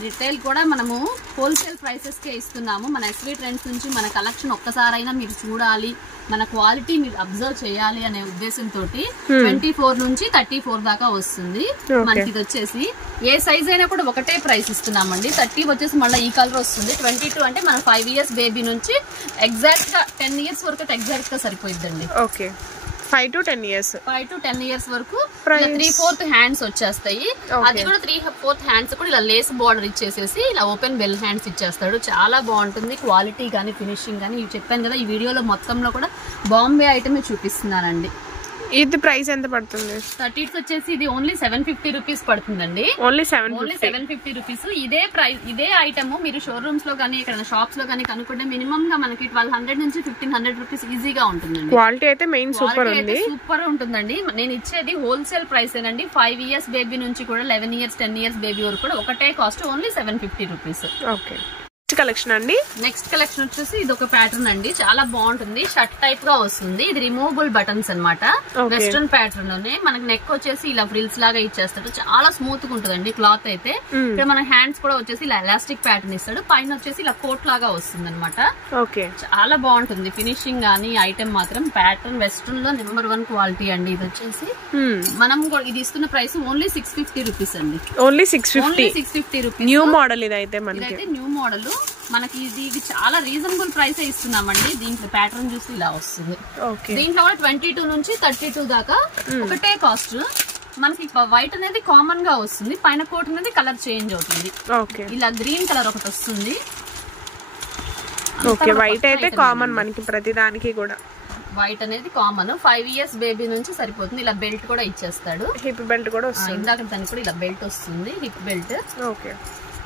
రిటైల్ కూడా మనము హోల్సేల్ ప్రైసెస్ కే ఇస్తున్నాము. మన ఎస్వీ ట్రెండ్స్ నుంచి మన కలెక్షన్ ఒక్కసారైనా మీరు చూడాలి, మన క్వాలిటీ మీరు అబ్జర్వ్ చేయాలి అనే ఉద్దేశంతో 24 నుంచి 34 దాకా వస్తుంది. మనకి ఇది వచ్చేసి ఏ సైజ్ అయినా కూడా ఒకటే ప్రైస్ ఇస్తున్నామండి. 30 వచ్చేసి మళ్ళీ మళ్ళీ ఈ కలర్ వస్తుంది. 22 అంటే మన 5 years బేబీ నుంచి ఎగ్జాక్ట్ గా 10 years వరకు ఎగ్జాక్ట్ గా సరిపోయిద్దండి. Okay 5 to 10 years 5 to 10 years వరకు 3/4 హ్యాండ్స్ వచ్చేస్తాయి. అది కూడా 3/4 హ్యాండ్స్ కూడా ఇలా లేస్ బార్డర్ ఇచ్చేసేసి ఇలా ఓపెన్ బెల్ హ్యాండ్స్ ఇచ్చేస్తాడు. చాలా బాగుంటుంది క్వాలిటీ కానీ ఫినిషింగ్ కానీ. ఇవి చెప్పాను కదా ఈ వీడియోలో మొత్తంలో కూడా బాంబే ఐటమే చూపిస్తున్నానండి. ఇది ప్రైస్ ఎంత పడుతుంది? 30s వచ్చేసి ఇది ఓన్లీ 750 రూపీస్ పడుతుందండి. Only 750 rupees. ఇదే ప్రైస్ ఇదే ఐటమ్ మీరు షోరూమ్స్ లో కానీ ఇక్కడ షాప్స్ లో కానీ కనుక్కుంటే మినిమం గా మనకి 1200 నుంచి 1500 రూపీస్ ఈజీగా ఉంటుందండి. క్వాలిటీ అయితే మెయిన్ సూపర్ ఉంది, సూపర్ ఉంటుందండి. నేను ఇచ్చేది హోల్సేల్ ప్రైస్ ఏనండి. 5 years బేబీ నుంచి కూడా 11 years 10 years బేబీ వరకు కూడా ఒకటే cost only 750 rupees. Okay collection అండి. నెక్స్ట్ కలెక్షన్ వచ్చేసి ఇది ఒక ప్యాటర్న్ అండి. చాలా బాగుంటుంది. షర్ట్ టైప్ గా వస్తుంది. ఇది రిమూవబుల్ బటన్స్ అన్నమాట. వెస్టర్న్ ప్యాటర్న్ లోనే మనకి నెక్ వచ్చేసి ఇలా ఫ్రిల్స్ లాగా ఇచ్చేస్తాడు. చాలా స్మూత్ గా ఉంటుందండి క్లాత్ అయితే. ఇక్కడ మన హ్యాండ్స్ కూడా వచ్చేసి ఇలా ఎలాస్టిక్ ప్యాటర్న్ ఇస్తాడు. పైన వచ్చేసి ఇలా కోట్ లాగా వస్తుంది అనమాట. చాలా బాగుంటుంది ఫినిషింగ్ గానీ. ఐటమ్ మాత్రం ప్యాటర్న్ వెస్టర్న్ లో నెంబర్ 1 క్వాలిటీ అండి. ఇది వచ్చేసి మనం ఇది ఇస్తున్న ప్రైస్ ఓన్లీ 650 రూపీస్ అండి. Only 650 rupees. న్యూ మోడల్ ఇదైతే మనకి న్యూ మోడల్. మనకి ఇది చాలా రీజనబుల్ ప్రైస్ ఇస్తున్నామండి. దీంట్లో ప్యాటర్న్ చూసి ఇలా వస్తుంది. దీంట్లో కూడా 22 నుంచి 32 దాకా ఒకటే కాస్ట్. మనకి వైట్ అనేది కామన్ గా వస్తుంది. పైన కోట్ అనేది కలర్ చేంజ్ అవుతుంది. ఇలా గ్రీన్ కలర్ ఒకటి వస్తుంది. వైట్ అయితే కామన్ మనకి ప్రతి దానికి కూడా. వైట్ అనేది కామన్. 5 years బేబీ నుంచి సరిపోతుంది. ఇలా బెల్ట్ కూడా ఇచ్చేస్తాడు. హిప్ బెల్ట్ కూడా వస్తుంది. ఇందాక దానికి కూడా ఇలా బెల్ట్ వస్తుంది. Hip belt. ఓకే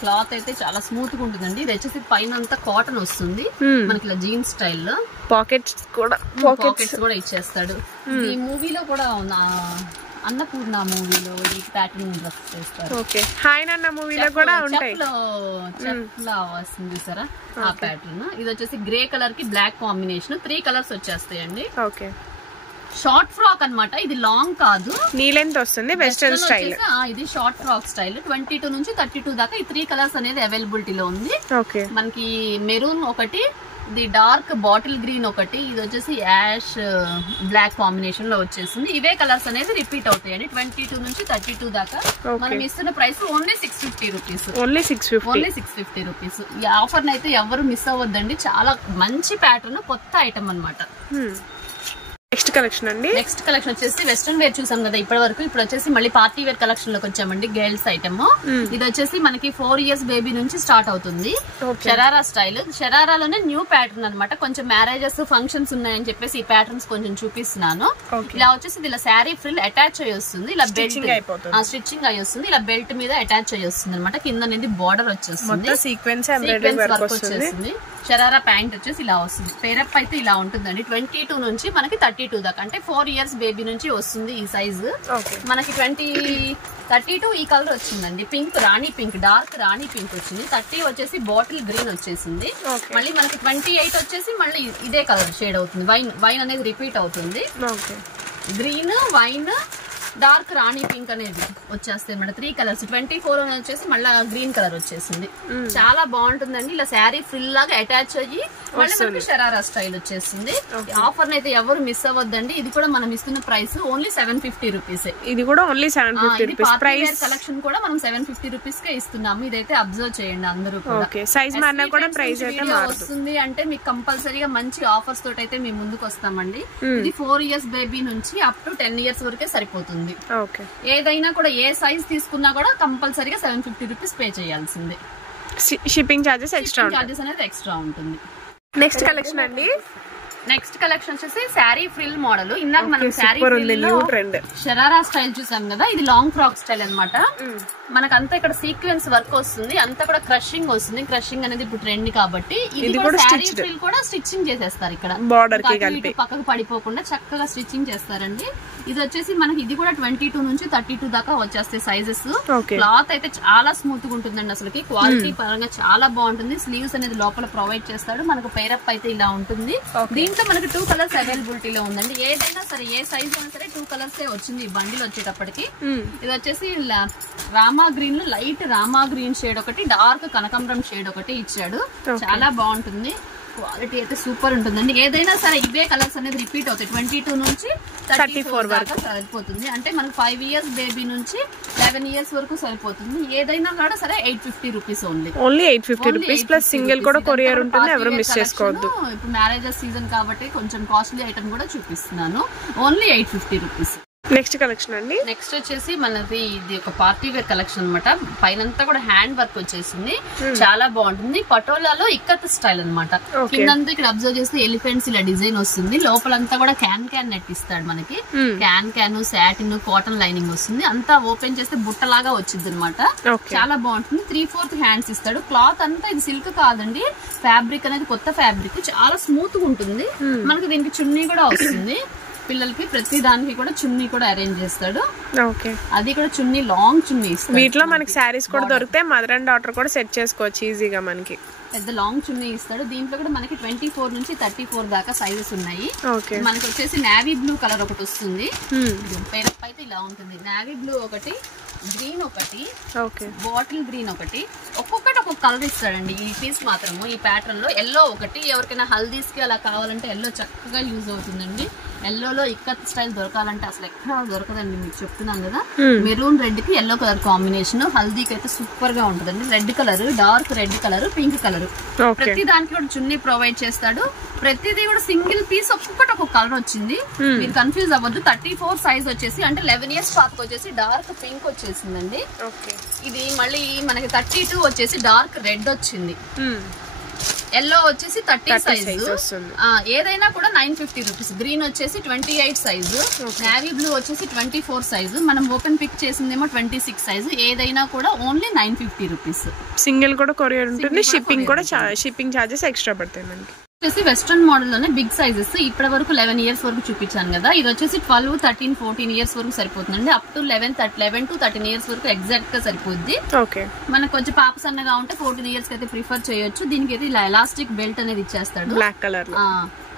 క్లాత్ అయితే చాలా స్మూత్ గా ఉంటుందండి. ఇది వచ్చేసి పైన అంతా కాటన్ వస్తుంది. మనకి ఇలా జీన్స్ స్టైల్లో పాకెట్స్ కూడా ఇచ్చేస్తాడు. ఈ మూవీలో కూడా అన్నపూర్ణ మూవీలో ఈ ప్యాటర్న్ డ్రెస్ చేస్తారు. ఓకే హాయ్ నాన్న మూవీలో కూడా ఉంటాయి. చెఫ్లా వస్తుంది సరే ఆ ప్యాటర్న్. ఇది వచ్చేసి గ్రే కలర్ కి బ్లాక్ కాంబినేషన్. 3 కలర్స్ వచ్చేస్తాయండి. ఓకే షార్ట్ ఫ్రాక్ అన్నమాట. ఇది లాంగ్ కాదు, నీ లెంత్ వస్తుంది. Western style. ఇది షార్ట్ ఫ్రాక్ స్టైల్. 22 నుంచి 32 దాకా ఈ 3 కలర్స్ అనేది అవైలబిలిటీలో ఉంది. మనకి మెరూన్ ఒకటి, ఇది డార్క్ బాటిల్ గ్రీన్ ఒకటి, ఇది వచ్చేసి యాష్ బ్లాక్ కాంబినేషన్ లో వచ్చేసింది. ఇవే కలర్స్ అనేది రిపీట్ అవుతాయండి. 22 నుంచి 32 దాకా. మనం ఇస్తున్న price only 650 rupees. Only 650 rupees. ఈ ఆఫర్ అయితే ఎవరు మిస్ అవ్వద్దండి. చాలా మంచి ప్యాటర్న్, కొత్త ఐటమ్ అన్నమాట. నెక్స్ట్ కలెక్షన్ అండి. నెక్స్ట్ కలెక్షన్ వచ్చేసి వెస్టర్న్ వేర్ చూసాం కదా ఇప్పటి వరకు. ఇప్పుడు వచ్చేసి మళ్ళీ పార్టీ వేర్ కలెక్షన్ లోకి వచ్చామండి. Girls item. ఇది వచ్చేసి మనకి 4 years బేబీ నుంచి స్టార్ట్ అవుతుంది. షరారా స్టైల్. షరారాలోనే న్యూ ప్యాటర్న్ అన్నమాట. కొంచెం మ్యారేజెస్ ఫంక్షన్స్ ఉన్నాయని చెప్పేసి ఈ ప్యాటర్న్స్ కొంచెం చూపిస్తున్నాను. ఇలా వచ్చేసి ఇలా శారీ ఫ్రిల్ అటాచ్ అయ్యి వస్తుంది. ఇలా బెల్ట్ స్టిచ్చింగ్ అయ్యి వస్తుంది. ఇలా బెల్ట్ మీద అటాచ్ అయ్యి వస్తుంది అనమాట. కింద అనేది బార్డర్ వచ్చేస్తుంది. సీక్వెన్స్ వర్క్ వచ్చేస్తుంది. షరారా ప్యాంట్ వచ్చేసి ఇలా వస్తుంది. పేరప్ అయితే ఇలా ఉంటుందండి. 22 నుంచి మనకి 32 దాకా, అంటే 4 years బేబీ నుంచి వస్తుంది ఈ సైజు. మనకి 32 ఈ కలర్ వచ్చిందండి. పింక్, రాణి పింక్, డార్క్ రాణి పింక్ వచ్చింది. 30 వచ్చేసి బాటిల్ గ్రీన్ వచ్చేసింది. మళ్ళీ మనకి 28 వచ్చేసి మళ్ళీ ఇదే కలర్ షేడ్ అవుతుంది. వైన్ అనేది రిపీట్ అవుతుంది. గ్రీన్, వైన్, డార్క్ రాణి పింక్ అనేది వచ్చేస్తాయి అన్నమాట. 3 కలర్స్. 24 వచ్చేసి మళ్ళీ గ్రీన్ కలర్ వచ్చేసింది. చాలా బాగుంటుందండి. ఇలా శారీ ఫ్రిల్ లాగా అటాచ్ అయ్యి మళ్ళీ షరారా స్టైల్ వచ్చేసింది. ఆఫర్ అయితే ఎవరు మిస్ అవ్వద్దండి. ఇది కూడా మనం ఇస్తున్న ప్రైస్ ఓన్లీ 750 రూపీస్. ఇది కూడా ఓన్లీ 750 రూపీస్. ప్రైస్ కలెక్షన్ కూడా మనం 750 రూపీస్ కే ఇస్తున్నాము. ఇదైతే అబ్జర్వ్ చేయండి అందరూ కూడా. సైజ్ మారినా కూడా ప్రైస్ అయితే వస్తుంది. అంటే మీకు కంపల్సరీగా మంచి ఆఫర్స్ తోటి అయితే మేము ముందుకు వస్తామండి. ఇది 4 years బేబీ నుంచి అప్ టు 10 years వరకే సరిపోతుంది. ఏదైనా కూడా ఏ సైజ్ తీసుకున్నా కూడా కంపల్సరీగా 750 రూపీస్ పే చేయాల్సిందే. షిప్పింగ్ చార్జెస్ అనేది ఎక్స్ట్రా ఉంటుంది. నెక్స్ట్ కలెక్షన్ అండి. నెక్స్ట్ కలెక్షన్ వచ్చేసి శారీ ఫ్రిల్ మోడల్. ఇందాక మనం శారీ షరారా స్టైల్ చూసాం కదా. ఇది లాంగ్ ఫ్రాక్ స్టైల్ అన్నమాట. మనకంతా ఇక్కడ సీక్వెన్స్ వర్క్ వస్తుంది. అంతా కూడా క్రషింగ్ వస్తుంది. క్రషింగ్ అనేది ఇప్పుడు ట్రెండ్ కాబట్టి ఇది కూడా శారీ ఫ్రిల్ కూడా స్టిచ్చింగ్ చేసేస్తారు. ఇక్కడ బార్డర్ కి పక్కకు పడిపోకుండా చక్కగా స్టిచ్చింగ్ చేస్తారండి. ఇది వచ్చేసి మనకి ఇది కూడా 22 నుంచి 32 దాకా వచ్చేస్తాయి సైజెస్. క్లాత్ అయితే చాలా స్మూత్ గా ఉంటుందండి. అసలుకి క్వాలిటీ పరంగా చాలా బాగుంటుంది. స్లీవ్స్ అనేది లోపల ప్రొవైడ్ చేస్తాడు. మనకు పేరప్ అయితే ఇలా ఉంటుంది. దీంట్లో మనకి 2 కలర్స్ అవైలబిలిటీలో ఉందండి. ఏదైనా సరే ఏ సైజ్ అయినా సరే 2 కలర్స్ వచ్చింది ఈ బండిల్ వచ్చేటప్పటికి. ఇది వచ్చేసి రామా గ్రీన్ లో లైట్ రామా గ్రీన్ షేడ్ ఒకటి, డార్క్ కనకాంబరం షేడ్ ఒకటి ఇచ్చాడు. చాలా బాగుంటుంది. క్వాలిటీ అయితే సూపర్ ఉంటుందండి. ఏదైనా సరే ఇవే కలర్స్ అనేది రిపీట్ అవుతాయి. 22 నుంచి 34 దాకా సరిపోతుంది. అంటే మనకు 5 years బేబీ నుంచి 11 years వరకు సరిపోతుంది. ఏదైనా కూడా సరే 850 rupees only 850 rupees plus single కూడా కొరియర్ ఉంటుంది, ఎవరు మిస్ చేసుకోవద్దు. ఇప్పుడు మ్యారేజెస్ సీజన్ కాబట్టి కొంచెం కాస్ట్లీ ఐటమ్ కూడా చూపిస్తున్నాను. Only 850 rupees. నెక్స్ట్ కలెక్షన్ అండి. నెక్స్ట్ వచ్చేసి మనది ఇది ఒక పార్టీ వేర్ కలెక్షన్ అనమాట. పైనంతా కూడా హ్యాండ్ వర్క్ వచ్చేసింది, చాలా బాగుంటుంది. పటోలాలో ఇక్కత్ స్టైల్ అనమాట. కిందంతా ఇక్కడ అబ్జర్వ్ చేస్తే ఎలిఫెంట్స్ ఇలా డిజైన్ వస్తుంది. లోపలంతా కూడా క్యాన్ నెట్ ఇస్తాడు మనకి. క్యాన్ సాటిన్ కాటన్ లైనింగ్ వస్తుంది. అంతా ఓపెన్ చేస్తే బుట్టలాగా వచ్చింది అనమాట. చాలా బాగుంటుంది. 3/4 హ్యాండ్స్ ఇస్తాడు. క్లాత్ అంతా ఇది సిల్క్ కాదండి, ఫ్యాబ్రిక్ అనేది కొత్త ఫ్యాబ్రిక్, చాలా స్మూత్ గా ఉంటుంది. మనకి దీనికి చున్నీ కూడా వస్తుంది. పిల్లలకి ప్రతి దానికి కూడా చున్నీ కూడా అరేంజ్ చేస్తాడు. అది కూడా చున్నీ లాంగ్ చున్నీ ఇస్తాడు. వీటిలో మనకి శారీస్ కూడా దొరికితే మదర్ అండ్ డాటర్ కూడా సెట్ చేసుకోవచ్చు ఈజీగా. మనకి పెద్ద లాంగ్ చున్నీ ఇస్తాడు. దీంట్లో కూడా మనకి 24 నుంచి 34 దాకా సైజెస్ ఉన్నాయి. మనకి వచ్చేసి నేవీ బ్లూ కలర్ ఒకటి వస్తుంది. పేరప్ అయితే ఇలా ఉంటుంది. నేవీ బ్లూ ఒకటి, గ్రీన్ ఒకటి, బాటిల్ గ్రీన్ ఒకటి, ఒక్కొక్కటి ఒక్కొక్క కలర్ ఇస్తాడండి. ఈ పీస్ మాత్రము ఈ ప్యాటర్న్ లో ఎల్లో ఒకటి, ఎవరికైనా హల్దీస్ కి అలా కావాలంటే ఎల్లో చక్కగా యూజ్ అవుతుందండి. ఎల్లోలో ఇక్కత్ స్టైల్ దొరకాలంటే అసలు ఎక్కడ దొరకదండి, మీకు చెప్తున్నాను కదా. మెరూన్ రెడ్ కి ఎల్లో కలర్ కాంబినేషన్ హల్దీకి అయితే సూపర్ గా ఉంటుందండి. Red colour, dark red colour, pink colour, ప్రతి దానికి కూడా చున్నీ ప్రొవైడ్ చేస్తాడు. ప్రతిదీ కూడా సింగిల్ పీస్ ఒక్కొక్కటి ఒక్కొక్క కలర్ వచ్చింది. మీరు కన్ఫ్యూజ్ అవ్వద్దు. 34 సైజ్ వచ్చేసి అంటే 11 years పాపకు వచ్చేసి డార్క్ పింక్ వచ్చేసిందండి. ఇది మళ్ళీ మనకి 32 వచ్చేసి డార్క్ రెడ్ వచ్చింది. ఎల్లో వచ్చేసి 30 సైజు. ఏదైనా కూడా 950 రూపీస్. గ్రీన్ వచ్చేసి 28 సైజు, నేవీ బ్లూ వచ్చేసి 24 సైజు, మనం ఓపెన్ పిక్ చేసిందేమో 26 సైజు. ఏదైనా కూడా ఓన్లీ 950 రూపీస్. సింగిల్ కూడా కొరియర్ ఉంటుంది. షిప్పింగ్ చార్జెస్ ఎక్స్ట్రా పడతాయి మనకి. వచ్చేసి వెస్ట్రన్ మోడల్ లోనే బిగ్ సైజెస్. ఇప్పటి వరకు 11 years వరకు చూపించాను కదా. ఇది వచ్చేసి 12, 13, 14 years వరకు సరిపోతుందండి. అప్ టు 11 to 13 years వరకు ఎగ్జాక్ట్ గా సరిపోద్ది. మనకు కొంచెం పాప సన్నగా ఉంటే 14 years కి అయితే ప్రిఫర్ చేయొచ్చు. దీనికి అయితే ఇలా ఎలాస్టిక్ బెల్ట్ అనేది ఇచ్చేస్తాడు. బ్లాక్ కలర్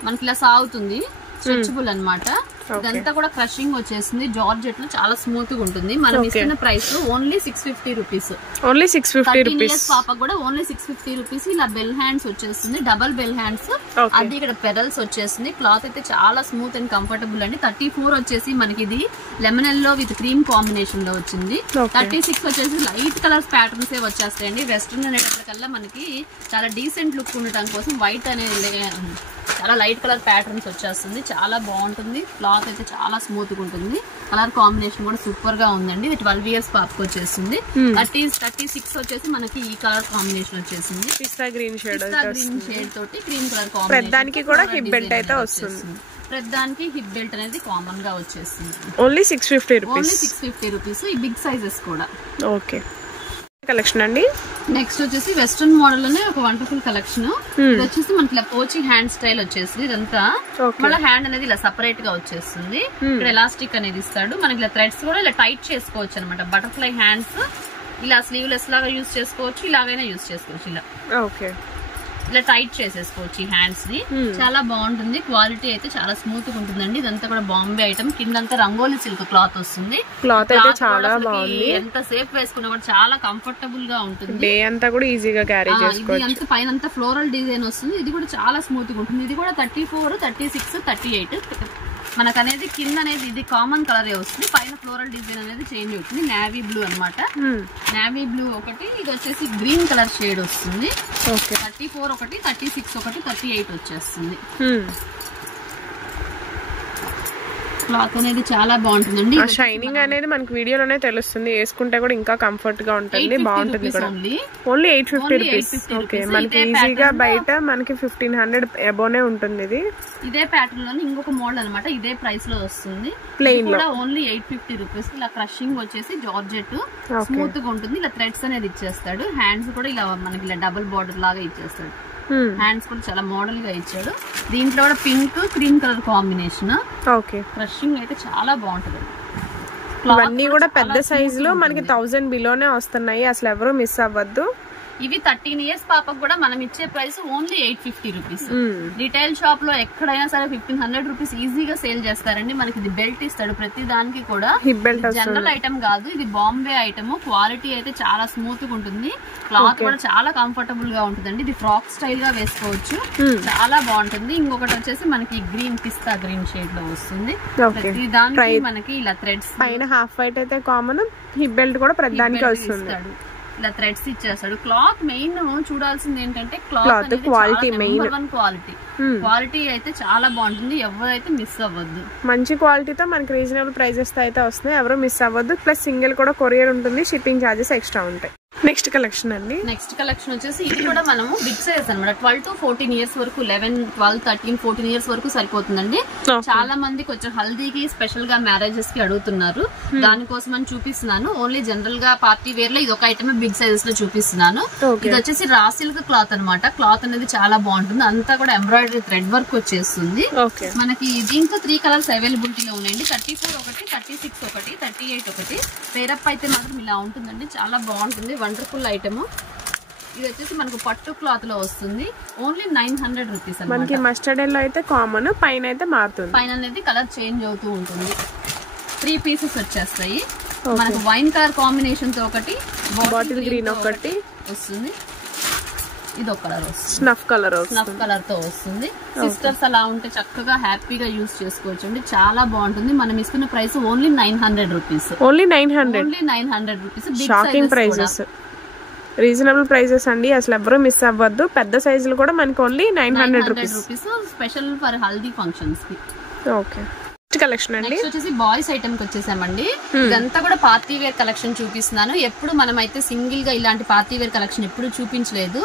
మనకి ఇలా సాగుతుంది, స్ట్రెచబుల్ అన్నమాట. ఇదంతా కూడా క్రషింగ్ వచ్చేసింది. జార్జెట్ లో చాలా స్మూత్ గా ఉంటుంది. మనం ఇస్తున్న ప్రైస్ ఓన్లీ 650 రూపీస్. 13 years పాప కూడా ఓన్లీ 650 రూపీస్. ఇలా బెల్ హ్యాండ్స్ వచ్చేస్తుంది, డబల్ బెల్ హ్యాండ్స్. అది ఇక్కడ పెరల్స్ వచ్చేస్తుంది. క్లాత్ అయితే చాలా స్మూత్ అండ్ కంఫర్టబుల్ అండి. 34 వచ్చేసి మనకి ఇది lemon yellow with cream combination లో వచ్చింది. 36 వచ్చేసి లైట్ కలర్స్ ప్యాటర్న్స్ ఏ వచ్చేస్తాయండి. వెస్ట్రన్ అనేటప్పటికల్లా మనకి చాలా డీసెంట్ లుక్ ఉండటం కోసం వైట్ అనేది చాలా లైట్ కలర్ ప్యాటర్న్స్ వచ్చేస్తుంది. చాలా బాగుంటుంది. క్లాత్ అయితే చాలా స్మూత్ గా ఉంటుంది. కలర్ కాంబినేషన్ కూడా సూపర్ గా ఉందండి. ఇది 12 years పాపకు వచ్చేసింది. 36 వచ్చేసి మనకి ఈ కలర్ కాంబినేషన్ వచ్చేసింది. పిస్తా గ్రీన్ షేడ్ తోటి క్రీమ్ కలర్ కాంబినేషన్. దానికి కూడా హిప్ బెల్ట్ అయితే వస్తుంది. ప్రతిదానికి హిప్ బెల్ట్ అనేది కామన్ గా వచ్చేస్తుంది. Only 650 rupees. ఈ బిగ్ సైజెస్ కూడా. కలెక్షన్ అండి. నెక్స్ట్ వచ్చేసి వెస్ట్రన్ మోడల్ లోనే ఒక వండర్ఫుల్ కలెక్షన్. ఇది వచ్చేసి మనకి ఇలా పోచి హ్యాండ్ స్టైల్ వచ్చేసి ఇదంతా మళ్ళీ హ్యాండ్ అనేది ఇలా సెపరేట్ గా వచ్చేస్తుంది. ఇక్కడ ఎలాస్టిక్ అనేది ఇస్తాడు. మనకి ఇలా థ్రెడ్స్ కూడా ఇలా టైట్ చేసుకోవచ్చు అనమాట. బటర్ఫ్లై హ్యాండ్స్ ఇలా స్లీవ్లెస్ లాగా యూజ్ చేసుకోవచ్చు, ఇలాగైనా యూజ్ చేసుకోవచ్చు. ఇలా ఇలా టైట్ చేసేసుకోవచ్చు ఈ హ్యాండ్స్ ని. చాలా బాగుంటుంది. క్వాలిటీ అయితే చాలా స్మూత్ గా ఉంటుందండి. ఇదంతా కూడా బాంబే ఐటమ్. కిందంతా రంగోలీ సిల్క్ క్లాత్ వస్తుంది. క్లాత్ అయితే చాలా బాగుంది. ఎంత సేఫ్ వేసుకున్నా కూడా చాలా కంఫర్టబుల్ గా ఉంటుంది. డే అంతా కూడా ఈజీగా క్యారీ చేసుకోవచ్చు. ఇది అంతా పైన అంతా ఫ్లోరల్ డిజైన్ వస్తుంది. ఇది కూడా చాలా స్మూత్ గా ఉంటుంది. ఇది కూడా 34, 36, 38 మనకు అనేది కింద అనేది ఇది కామన్ కలర్ వస్తుంది. పైన ఫ్లోరల్ డిజైన్ అనేది చేంజ్ అవుతుంది. నేవీ బ్లూ అన్నమాట. నేవీ బ్లూ ఒకటి, ఇది వచ్చేసి గ్రీన్ కలర్ షేడ్ వస్తుంది. 34 ఒకటి, 36 ఒకటి, 38 వచ్చేస్తుంది. క్లాత్ అనేది చాలా బాగుంటుందండి. షైనింగ్ అనేది మనకి వీడియోలోనే తెలుస్తుంది. వేసుకుంటే కూడా ఇంకా కంఫర్ట్ గా ఉంటుంది. బాగుంటుంది కూడా. Only 850 rupees. మనకి ఈజీగా బయట మనకి 1500 అబోనే ఉంటుంది. ఇది ఇదే ప్యాటర్న్ లోనే ఇంకొక మోడల్ అనమాట. ఇదే ప్రైస్ లో వస్తుంది. ప్లెయిన్ లో ఓన్లీ 850 రూపీస్. ఇలా క్రషింగ్ వచ్చేసి జార్జెట్ స్మూత్ గా ఉంటుంది. ఇలా థ్రెడ్స్ అనేది ఇచ్చేస్తాడు. హ్యాండ్స్ కూడా ఇలా మనకి ఇలా డబుల్ బార్డర్ లాగా ఇచ్చేస్తాడు. హ్యాండ్స్ కూడా చాలా మోడల్ గా ఇచ్చాడు. దీంట్లో కూడా pink cream colour combination. Crushing అయితే చాలా బాగుంటుంది. ఇవన్నీ కూడా పెద్ద సైజు లో మనకి 1000 బిలోనే వస్తున్నాయి. అసలు ఎవరు మిస్ అవ్వద్దు. ఇవి 13 years పాపకు కూడా మనం ఇచ్చే price only 850 rupees. Retail shop లో ఎక్కడైనా సరే 1500 రూపీస్ ఈజీగా సేల్ చేస్తారండి. మనకి ఇది బెల్ట్ ఇస్తాడు ప్రతి దానికి కూడా. జనరల్ ఐటమ్ కాదు, ఇది బాంబే ఐటమ్. క్వాలిటీ అయితే చాలా స్మూత్ గా ఉంటుంది, క్లాత్ కూడా చాలా కంఫర్టబుల్ గా ఉంటుందండి. ఇది ఫ్రాక్ స్టైల్ గా వేసుకోవచ్చు, చాలా బాగుంటుంది. ఇంకొకటి వచ్చేసి మనకి గ్రీన్ పిస్తా గ్రీన్ షేడ్ లో వస్తుంది. ప్రతి దానికి మనకి ఇలా థ్రెడ్స్ పైన హాఫ్ వైట్ అయితే కామన్, హిప్ బెల్ట్ కూడా ప్రతిదానికి వస్తుంది. ఇలా థ్రెడ్స్ ఇచ్చేస్తాడు. క్లాత్ మెయిన్ చూడాల్సింది ఏంటంటే క్లాత్ క్వాలిటీ అయితే చాలా బాగుంటుంది, ఎవరైతే మిస్ అవ్వద్దు. మంచి క్వాలిటీతో మనకి రీజనబుల్ ప్రైజెస్ తో అయితే వస్తున్నాయి, ఎవరు మిస్ అవ్వద్దు. ప్లస్ సింగిల్ కూడా కొరియర్ ఉంటుంది, షిప్పింగ్ చార్జెస్ ఎక్స్ట్రా ఉంటాయి. నెక్స్ట్ కలెక్షన్ అండి. నెక్స్ట్ కలెక్షన్ వచ్చేసి ఇది కూడా మనము బిగ్ సైజ్ అనమాట. 12 to 14 years వరకు, 11, 12, 13, 14 years వరకు సరిపోతుందండి. చాలా మంది కొంచెం హల్దీకి స్పెషల్ గా మ్యారేజెస్ కి అడుగుతున్నారు, దానికోసం అని చూపిస్తున్నాను. ఓన్లీ జనరల్ గా పార్టీ వేర్ లో ఇది ఒక ఐటమ్ బిగ్ సైజెస్ లో చూపిస్తున్నాను. ఇది వచ్చేసి రా సిల్క్ క్లాత్ అనమాట. క్లాత్ అనేది చాలా బాగుంటుంది, అంతా కూడా ఎంబ్రాయిడరీ థ్రెడ్ వర్క్ వచ్చేస్తుంది. మనకి దీంతో 3 కలర్స్ అవైలబిలిటీలో ఉన్నాయండి. 34 ఒకటి, 36 ఒకటి, 38 ఒకటి. పేరప్ అయితే మాత్రం ఇలా ఉంటుందండి, చాలా బాగుంటుంది, వండర్ఫుల్ ఐటమ్. ఇది వచ్చేసి మనకు పట్టు క్లాత్ లో వస్తుంది, ఓన్లీ 900 రూపీస్. మనకి మస్టర్డ్ ఎల్లో అయితే కామన్, పైన అయితే మారుతుంది. పైన అనేది కలర్ చేంజ్ అవుతూ ఉంటుంది. 3 pieces వచ్చేస్తాయి. మనకు వైన్ కలర్ కాంబినేషన్ తో ఒకటి, బాటిల్ గ్రీన్ ఒకటి వస్తుంది. ఇది ఒక కలర్ వస్తుంది, స్నఫ్ కలర్ తో వస్తుంది. సిస్టర్స్ అలా ఉంటే చక్కగా హ్యాపీగా యూజ్ చేసుకోవచ్చు అండి, చాలా బాగుంటుంది. మనం ఇస్తున్న price only 900 rupees. Only 900 rupees. Shocking prices, reasonable prices అండి, అసలు ఎవరు మిస్ అవ్వద్దు. పెద్ద సైజులు కూడా మనకి only 900 rupees. Special for haldi functions కి. ఓకే, కలెక్షన్ అండి. నెక్స్ట్ వచ్చేసి బాయ్స్ ఐటమ్ కి వచ్చేసామండి. ఇదంతా కూడా పార్టీ వేర్ కలెక్షన్ చూపిస్తున్నాను. ఎప్పుడు మనం అయితే సింగిల్ గా ఇలాంటి పార్టీ వేర్ కలెక్షన్ ఎప్పుడు చూపించలేదు,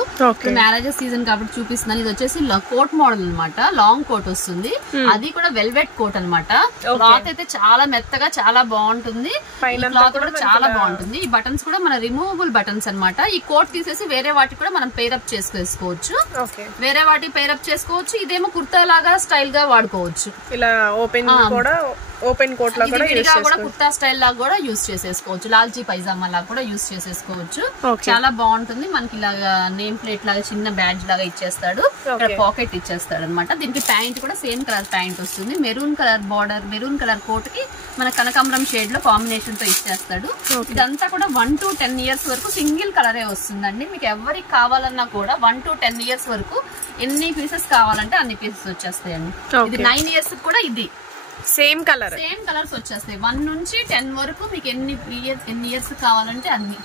మ్యారేజెస్ సీజన్ కాబట్టి చూపిస్తున్నాను. ఇది వచ్చేసి కోట్ మోడల్ అనమాట, లాంగ్ కోట్ వస్తుంది, అది కూడా వెల్వెట్ కోట్ అనమాట. క్లాత్ అయితే చాలా మెత్తగా చాలా బాగుంటుంది, క్లాత్ కూడా చాలా బాగుంటుంది. ఈ బటన్స్ కూడా మన రిమూవబుల్ బటన్స్ అనమాట. ఈ కోట్ తీసేసి వేరే వాటికి కూడా మనం పేరప్ చేసుకోవచ్చు, వేరే వాటి పేరప్ చేసుకోవచ్చు. ఇదేమో కుర్తా లాగా స్టైల్ గా వాడుకోవచ్చు, ఇలా ఓపెన్ కోట్ లా కూడా కుర్తా స్టైల్ లాగా కూడా యూస్ చేసేసుకోవచ్చు, లాల్చీ పైజామా లాగా కూడా యూస్ చేసేసుకోవచ్చు. చాలా బాగుంటుంది. మనకి ఇలాగా నేమ్ ప్లేట్ లాగా చిన్న బ్యాడ్జ్ లాగా ఇచ్చేస్తాడు, పాకెట్ ఇచ్చేస్తాడు అనమాట. దీనికి ప్యాంట్ కూడా సేమ్ కలర్ ప్యాంట్ వస్తుంది, maroon colour border, maroon colour coat కి మన కనకాంబరం షేడ్ లో కాంబినేషన్ తో ఇచ్చేస్తాడు. ఇదంతా కూడా 1 to 10 years వరకు సింగిల్ కలరే వస్తుందండి. మీకు ఎవరికి కావాలన్నా కూడా 1 to 10 years వరకు ఎన్ని పీసెస్ కావాలంటే అన్ని పీసెస్ వచ్చేస్తాయండి. ఇది 9 years కూడా ఇది సేమ్ కలర్స్ వచ్చేస్తాయి. 1 నుంచి 10 వరకు మీకు ఎన్ని ఇయర్స్ కావాలంటే అన్ని.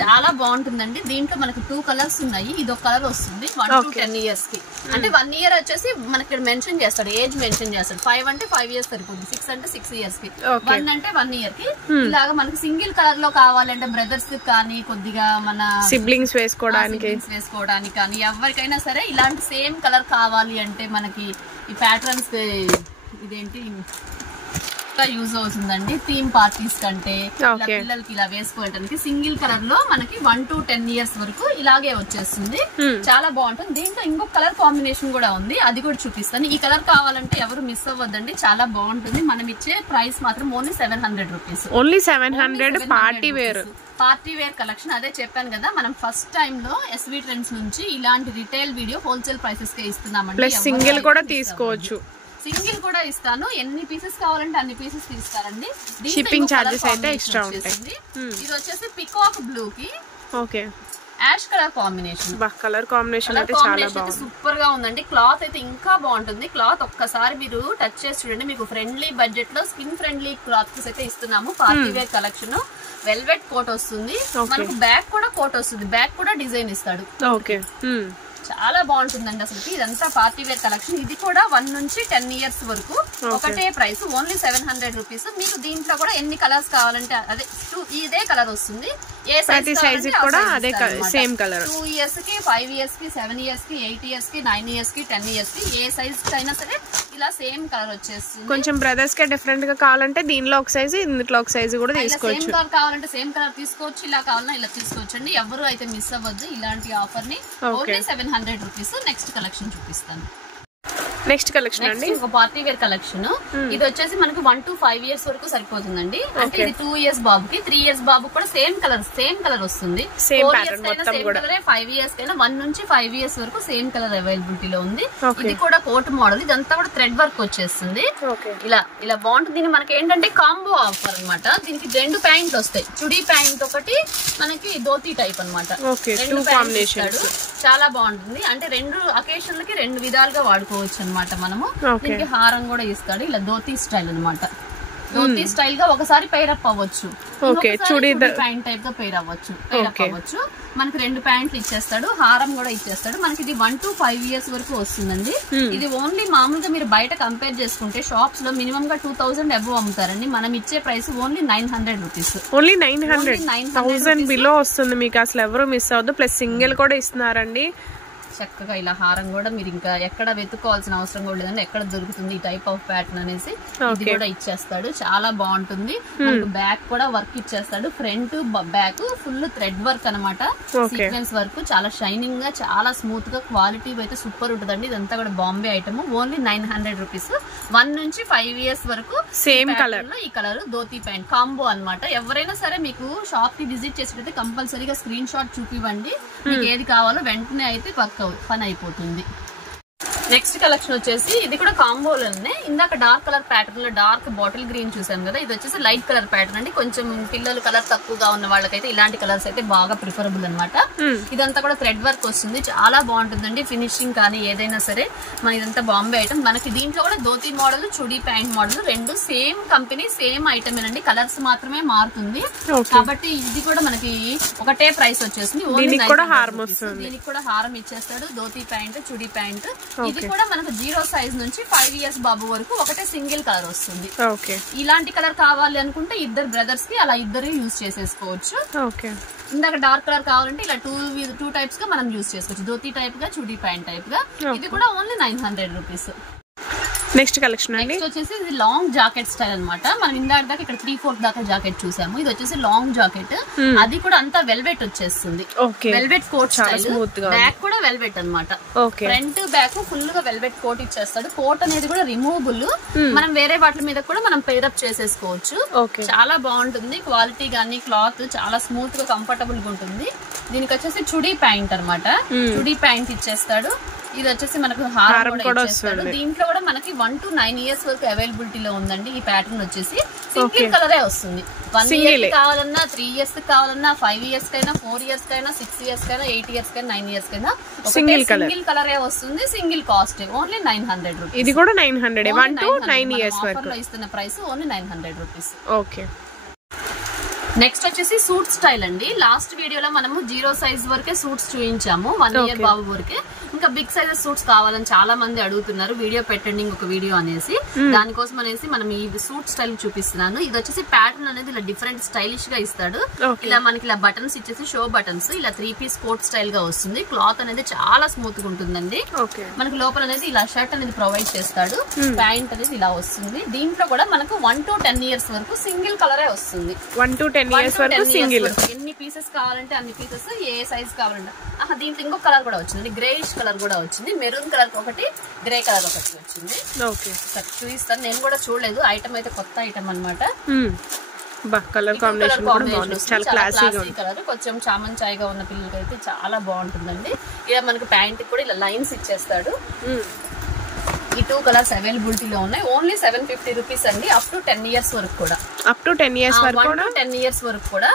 చాలా బాగుంటుందండి. దీంట్లో మనకు 2 కలర్స్ ఉన్నాయి, ఇది ఒక కలర్ వస్తుంది 1 to 10 years కి. అంటే 1 year వచ్చేసి మనకి ఇక్కడ మెన్షన్ చేస్తాడు, ఏజ్ మెన్షన్ చేస్తాడు. 5 అంటే 5 years సరిపోతుంది, 6 అంటే 6 years కి, 1 అంటే 1 year కి. ఇలాగా మనకి సింగిల్ కలర్ లో కావాలంటే బ్రదర్స్ కి కానీ, కొద్దిగా మన సిబ్లింగ్స్ వేసుకోవడానికి కానీ, ఎవరికైనా సరే ఇలాంటి సేమ్ కలర్ కావాలి అంటే మనకి ఈ ప్యాటర్న్స్ ఇదేంటి యూజ్ అవుతుందండి. థీమ్ పార్టీస్ కంటే పిల్లలకి ఇలా వేసుకోవడానికి సింగిల్ కలర్ లో మనకి 1 to 10 years వరకు ఇలాగే వచ్చేస్తుంది, చాలా బాగుంటుంది. దీంట్లో ఇంకొక కలర్ కాంబినేషన్ కూడా ఉంది, అది కూడా చూపిస్తాను. ఈ కలర్ కావాలంటే ఎవరు మిస్ అవ్వద్దండి, చాలా బాగుంటుంది. మనం ఇచ్చే ప్రైస్ మాత్రం only 700 rupees. Only 700 party wear collection. అదే చెప్పాను కదా, మనం ఫస్ట్ టైం లో ఎస్వి ట్రెండ్స్ నుంచి ఇలాంటి రిటైల్ వీడియో హోల్సేల్ ప్రైసెస్ కే ఇస్తున్నామండి. సింగిల్ కూడా తీసుకోవచ్చు, సింగిల్ కూడా ఇస్తాను. ఎన్ని పీసెస్ కావాలంటే అన్ని పీసెస్ తీస్తారండి. షిప్పింగ్ చార్జెస్ అయితే ఎక్స్ట్రా ఉంటాయి. ఇది వచ్చేసి పికాక్ బ్లూ కి ash colour combination. Colour combination అయితే చాలా బాగుంది, సూపర్ గా ఉందండి. క్లాత్ అయితే ఇంకా బాగుంటుంది. క్లాత్ ఒక్కసారి మీరు టచ్ చేసి చూడండి. మీకు ఫ్రెండ్లీ బడ్జెట్ లో స్కిన్ ఫ్రెండ్లీ క్లాత్స్ అయితే ఇస్తున్నాము. Party wear collection. Velvet coat వస్తుంది, మనకు బ్యాక్ కూడా కోట్ వస్తుంది, బ్యాక్ కూడా డిజైన్ ఇస్తాడు. చాలా బాగుంటుందండి. అసలు ఇదంతా పార్టీ వేర్ కలెక్షన్. ఇది కూడా 1 నుంచి 10 years వరకు ఒకటే ప్రైస్, ఓన్లీ 700 రూపీస్. మీకు దీంట్లో కూడా ఎన్ని కలర్స్ కావాలంటే అదే ఇదే కలర్ వస్తుంది. ఏ సైజ్ కూడా అదే సేమ్ కలర్. 2 years కి, 5 years కి, 7 years కి, 8 years కి, 9 years కి, 10 years కి, ఏ సైజ్ అయినా సరే ఇలా సేమ్ కలర్ వచ్చేస్తుంది. కొంచెం బ్రదర్స్ కి డిఫరెంట్ గా కావాలంటే దీనిలో ఒక సైజ్, ఇందులో ఒక సైజ్ కూడా తీసుకోవచ్చు. సేమ్ కలర్ కావాలంటే సేమ్ కలర్ తీసుకోవచ్చు, ఇలా కావాలన్నా ఇలా తీసుకోవచ్చు అండి. ఎవరు అయితే మిస్ అవ్వద్దు ఇలాంటి ఆఫర్ ని. Only 700 rupees. నెక్స్ట్ కలెక్షన్ చూపిస్తాను. నెక్స్ట్ కలెక్షన్ అండి ఒక పార్టీ వేర్ కలెక్షన్. ఇది వచ్చేసి మనకి 1 to 5 years వరకు సరిపోతుందండి. అంటే ఇది 2 years బాబుకి, 3 years బాబుకి కూడా సేమ్ కలర్ వస్తుంది. 4 years కైనా సేమ్ కలరే, 5 years కైనా 1 నుంచి 5 years వరకు సేమ్ కలర్ అవైలబిలిటీలో ఉంది. ఇది కూడా కోట్ మోడల్, ఇదంతా కూడా థ్రెడ్ వర్క్ వచ్చేస్తుంది. ఇలా బాగుంటుంది. దీని మనకి ఏంటంటే కాంబో ఆఫర్ అన్నమాట. దీనికి 2 ప్యాంట్లు వస్తాయి. చుడీ ప్యాంట్ ఒకటి, మనకి ధోతి టైప్ అన్నమాట. 2 కాంబినేషన్స్ చాలా బాగుంటుంది. అంటే 2 అకేషన్లకి 2 విధాలుగా వాడుకోవచ్చు అన్నమాట మనము. దీనికి హారం కూడా ఇస్తాడు. ఇలా ధోతి స్టైల్ అన్నమాట. ధోతి స్టైల్ గా ఒకసారి పెయిర్ అప్ అవ్వచ్చు, ప్యాంట్ టైప్ గా పెయిర్ అవ్వచ్చు. మనకి 2 ప్యాంట్లు ఇచ్చేస్తాడు, హారం కూడా ఇచ్చేస్తాడు. మనకి ఇది 1 to 5 years వరకు వస్తుందండి. ఇది ఓన్లీ మామూలుగా మీరు బయట కంపేర్ చేసుకుంటే షాప్స్ లో మినిమం గా 2000 అబవ్ అమ్ముతారండి. మనం ఇచ్చే price only 900 rupees. Only 900 below వస్తుంది మీకు. అసలు ఎవరు మిస్ అవ్వద్దు. ప్లస్ సింగిల్ కూడా ఇస్తున్నారండి. చక్కగా ఇలా హారం కూడా మీరు ఇంకా ఎక్కడ వెతుక్కోవాల్సిన అవసరం కూడా లేదండి. ఎక్కడ దొరుకుతుంది ఈ టైప్ ఆఫ్ ప్యాటర్న్ అనేసి ఇది కూడా ఇచ్చేస్తాడు. చాలా బాగుంటుంది. మనకు బ్యాక్ కూడా వర్క్ ఇచ్చేస్తాడు. Front back full thread work అనమాట. సీక్వెన్స్ వర్క్ చాలా షైనింగ్ గా, చాలా స్మూత్ గా, క్వాలిటీ అయితే సూపర్ ఉంటుందండి. ఇదంతా కూడా బాంబే ఐటమ్. Only 900 rupees. 1 నుంచి 5 years వరకు సేమ్ కలర్ లో ఈ కలర్ ధోతి ప్యాంట్ కాంబో అనమాట. ఎవరైనా సరే మీకు షాప్ కి విజిట్ చేసినట్లయితే కంపల్సరీగా స్క్రీన్ షాట్ చూపివ్వండి. మీకు ఏది కావాలో వెంటనే అయితే పని అయిపోతుంది. నెక్స్ట్ కలెక్షన్ వచ్చేసి ఇది కూడా కాంబోలోనే. ఇందాక డార్క్ కలర్ ప్యాటర్న్ లో డార్క్ బాటిల్ గ్రీన్ చూసాం కదా, ఇది వచ్చేసి లైట్ కలర్ ప్యాటర్న్ అండి. కొంచెం పిల్లలు కలర్ తక్కువగా ఉన్న వాళ్ళకైతే ఇలాంటి కలర్స్ అయితే బాగా ప్రిఫరబుల్ అనమాట. ఇదంతా కూడా థ్రెడ్ వర్క్ వస్తుంది. చాలా బాగుంటుందండి. ఫినిషింగ్ కానీ ఏదైనా సరే మన ఇదంతా బాంబే ఐటమ్. మనకి దీంట్లో కూడా dhoti model, chudi pant model 2 same company same item ఏనండి. కలర్స్ మాత్రమే మారుతుంది. కాబట్టి ఇది కూడా మనకి ఒకటే ప్రైస్ వచ్చేసింది. దీనికి కూడా హారం ఇచ్చేస్తాడు. Dhoti pant, chudi pant. ఇది కూడా మనకు 0 size నుంచి 5 years బాబు వరకు ఒకటే సింగిల్ కలర్ వస్తుంది. ఇలాంటి కలర్ కావాలి అనుకుంటే ఇద్దరు బ్రదర్స్ కి అలా ఇద్దరు యూజ్ చేసేసుకోవచ్చు. ఇందాక డార్క్ కలర్ కావాలంటే ఇలా 2 టైప్స్ గా మనం యూజ్ చేసుకోవచ్చు. ధోతి టైప్ గా, చుడీ ప్యాంట్ టైప్ గా. ఇది కూడా ఓన్లీ 900 రూపీస్. నెక్స్ట్ కలెక్షన్ అండి వచ్చేసి ఇది లాంగ్ జాకెట్ స్టైల్ అనమాట. మనం ఇందాక దాకా ఇక్కడ 3/4 దాకా జాకెట్ చూసాము. ఇది వచ్చేసి లాంగ్ జాకెట్. అది కూడా అంతా వెల్వెట్ వచ్చేస్తుంది. Velvet coat style. బ్యాక్ కూడా వెల్వెట్ అనమాట. ఫ్రంట్ బ్యాక్ ఫుల్ గా వెల్వెట్ కోట్ ఇచ్చేస్తాడు. కోట్ అనేది కూడా రిమూవబుల్. మనం వేరే వాటి మీద కూడా మనం పేరప్ చేసేసుకోవచ్చు. చాలా బాగుంటుంది. క్వాలిటీ గానీ క్లాత్ చాలా స్మూత్ గా కంఫర్టబుల్ గా ఉంటుంది. దీనికి వచ్చేసి చుడీ ప్యాంట్ అనమాట. చుడీ ప్యాంట్ ఇచ్చేస్తాడు. ఇది వచ్చేసి మనకు హారం కూడా ఇచ్చేస్తాడు. దీంట్లో కూడా మనకి 1 to 9 years వరకు అవైలబిలిటీలో ఉందండి. ఈ ప్యాటర్న్ వచ్చేసి సింగిల్ కలరే వస్తుంది. 1 year కావాలన్నా, 3 years కావాలన్నా, 5 years కైనా, 4 years కైనా, 6 years కైనా, 8 years కైనా, 9 years కైనా సింగిల్ కలరే వస్తుంది. Single cost only 900 rupees. ఇది కూడా 900. 1 to 9 years వరకు ఇస్తున్న price only 900 rupees. Okay. Next వచ్చేసి సూట్ స్టైల్ అండి. లాస్ట్ వీడియోలో మనము 0 size వరకే సూట్స్ చూపించాము. 1 year బాబు వరకే. ఇంకా బిగ్ సైజెస్ సూట్స్ కావాలని చాలా మంది అడుగుతున్నారు. వీడియో పెట్టండి ఒక వీడియో అనేసి. దానికోసం అనేసి మనం ఈ సూట్ స్టైల్ చూపిస్తున్నాను. ఇది వచ్చేసి ప్యాటర్న్ అనేది ఇలా డిఫరెంట్ స్టైలిష్ గా ఇస్తాడు. ఇలా మనకి ఇలా బటన్స్ ఇచ్చేసి షో బటన్స్ ఇలా 3-piece కోట్ స్టైల్ గా వస్తుంది. క్లాత్ అనేది చాలా స్మూత్ గా ఉంటుందండి. మనకి లోపల అనేది ఇలా షర్ట్ అనేది ప్రొవైడ్ చేస్తాడు. ప్యాంట్ అనేది ఇలా వస్తుంది. దీంట్లో కూడా మనకు 1 to 10 years వరకు సింగిల్ కలరే వస్తుంది. 1 to 10 years వరకు సింగిల్. ఎన్ని పీసెస్ కావాలంటే అన్ని పీసెస్, ఏ సైజ్ కావాలంటే. దీంట్లో ఇంకో కలర్ కూడా వచ్చింది. గ్రేయిష్ కలర్ కూడా వచ్చింది. మెరూన్ కలర్ ఒకటి, గ్రే కలర్ ఒకటి వచ్చింది. చూపిస్తాను. నేను కూడా చూడలేదు. ఐటమ్ అయితే కొత్త ఐటమ్ అనమాట. కలర్ కాంబినేషన్ కూడా బాగుంది. చాలా క్లాసీ కలర్. కొంచెం చామన్ చాయ్గా ఉన్న పిల్లలకి అయితే చాలా బాగుంటుందండి. ఇలా మనకి ప్యాంట్ కూడా ఇలా లైన్స్ ఇచ్చేస్తాడు. ఈ 2 కలర్స్ అవైలబిలిటీలో ఉన్నాయి. ఓన్లీ 750 రూపీస్ అండి. అప్ టు 10 years వరకు కూడా. అప్ టు 10 years వరకు కూడా 10 years వరకు కూడా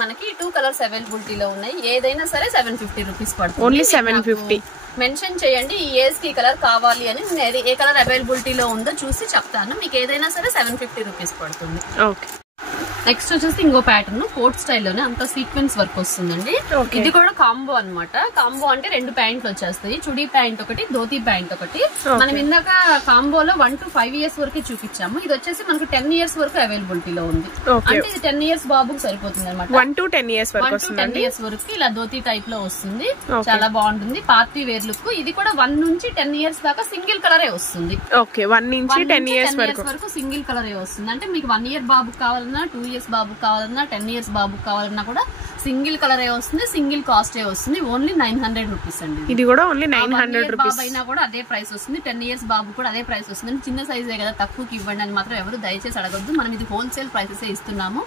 మనకి 2 కలర్స్ అవైలబిలిటీలో ఉన్నాయి. ఏదైనా సరే 750 రూపీస్ పడుతుంది. ఓన్లీ 750. మెన్షన్ చేయండి ఈ ఏజ్ కి కలర్ కావాలి అని. నేను ఏ కలర్ అవైలబిలిటీలో ఉందో చూసి చెప్తాను. మీకు ఏదైనా సరే 750 రూపీస్ పడుతుంది. ఓకే. నెక్స్ట్ వచ్చేసి ఇంకో ప్యాటర్న్ కోట్ స్టైల్లోనే అంత సీక్వెన్స్ వర్క్ వస్తుందండి. ఇది కూడా కాంబో అనమాట. కాంబో అంటే 2 ప్యాంట్లు వచ్చేస్తాయి. చుడీ ప్యాంట్ ఒకటి, ధోతి ప్యాంట్ ఒకటి. మనం ఇందాక కాంబోలో 1 to 5 years వరకు చూపించాము. ఇది వచ్చేసి మనకు 10 years వరకు అవైలబిలిటీలో ఉంది. అంటే ఇది 10 years బాబుకి సరిపోతుంది అనమాట. 1 to 10 years వరకు 1 to 10 years వరకు ఇలా ధోతి టైప్ లో వస్తుంది. చాలా బాగుంటుంది. Party wear look. ఇది కూడా 1 నుంచి 10 years దాకా సింగిల్ కలరే వస్తుంది. 1 నుంచి 10 years వరకు సింగిల్ కలరే వస్తుంది. అంటే మీకు 1 year బాబుకి కావాలన్నా, 2 years బాబుకి కావాలన్నా, 10 years బాబుకి కావాలన్నా కూడా సింగిల్ కలర్ వస్తుంది, సింగిల్ కాస్ట్ వస్తుంది. ఓన్లీ 900 రూపీస్ అండి. ఇది కూడా ఓన్లీ 900 రూపీస్. బాబు అయినా కూడా అదే ప్రైస్ వస్తుంది. 10 ఇయర్స్ బాబు కూడా అదే ప్రైస్ వస్తుంది. చిన్న సైజే కదా, తక్కువకి ఇవ్వండి అని మాత్రం ఎవరు దయచేసి అడగొద్దు. మనం ఇది హోల్సేల్ ప్రైసెస్ ఇస్తున్నాము.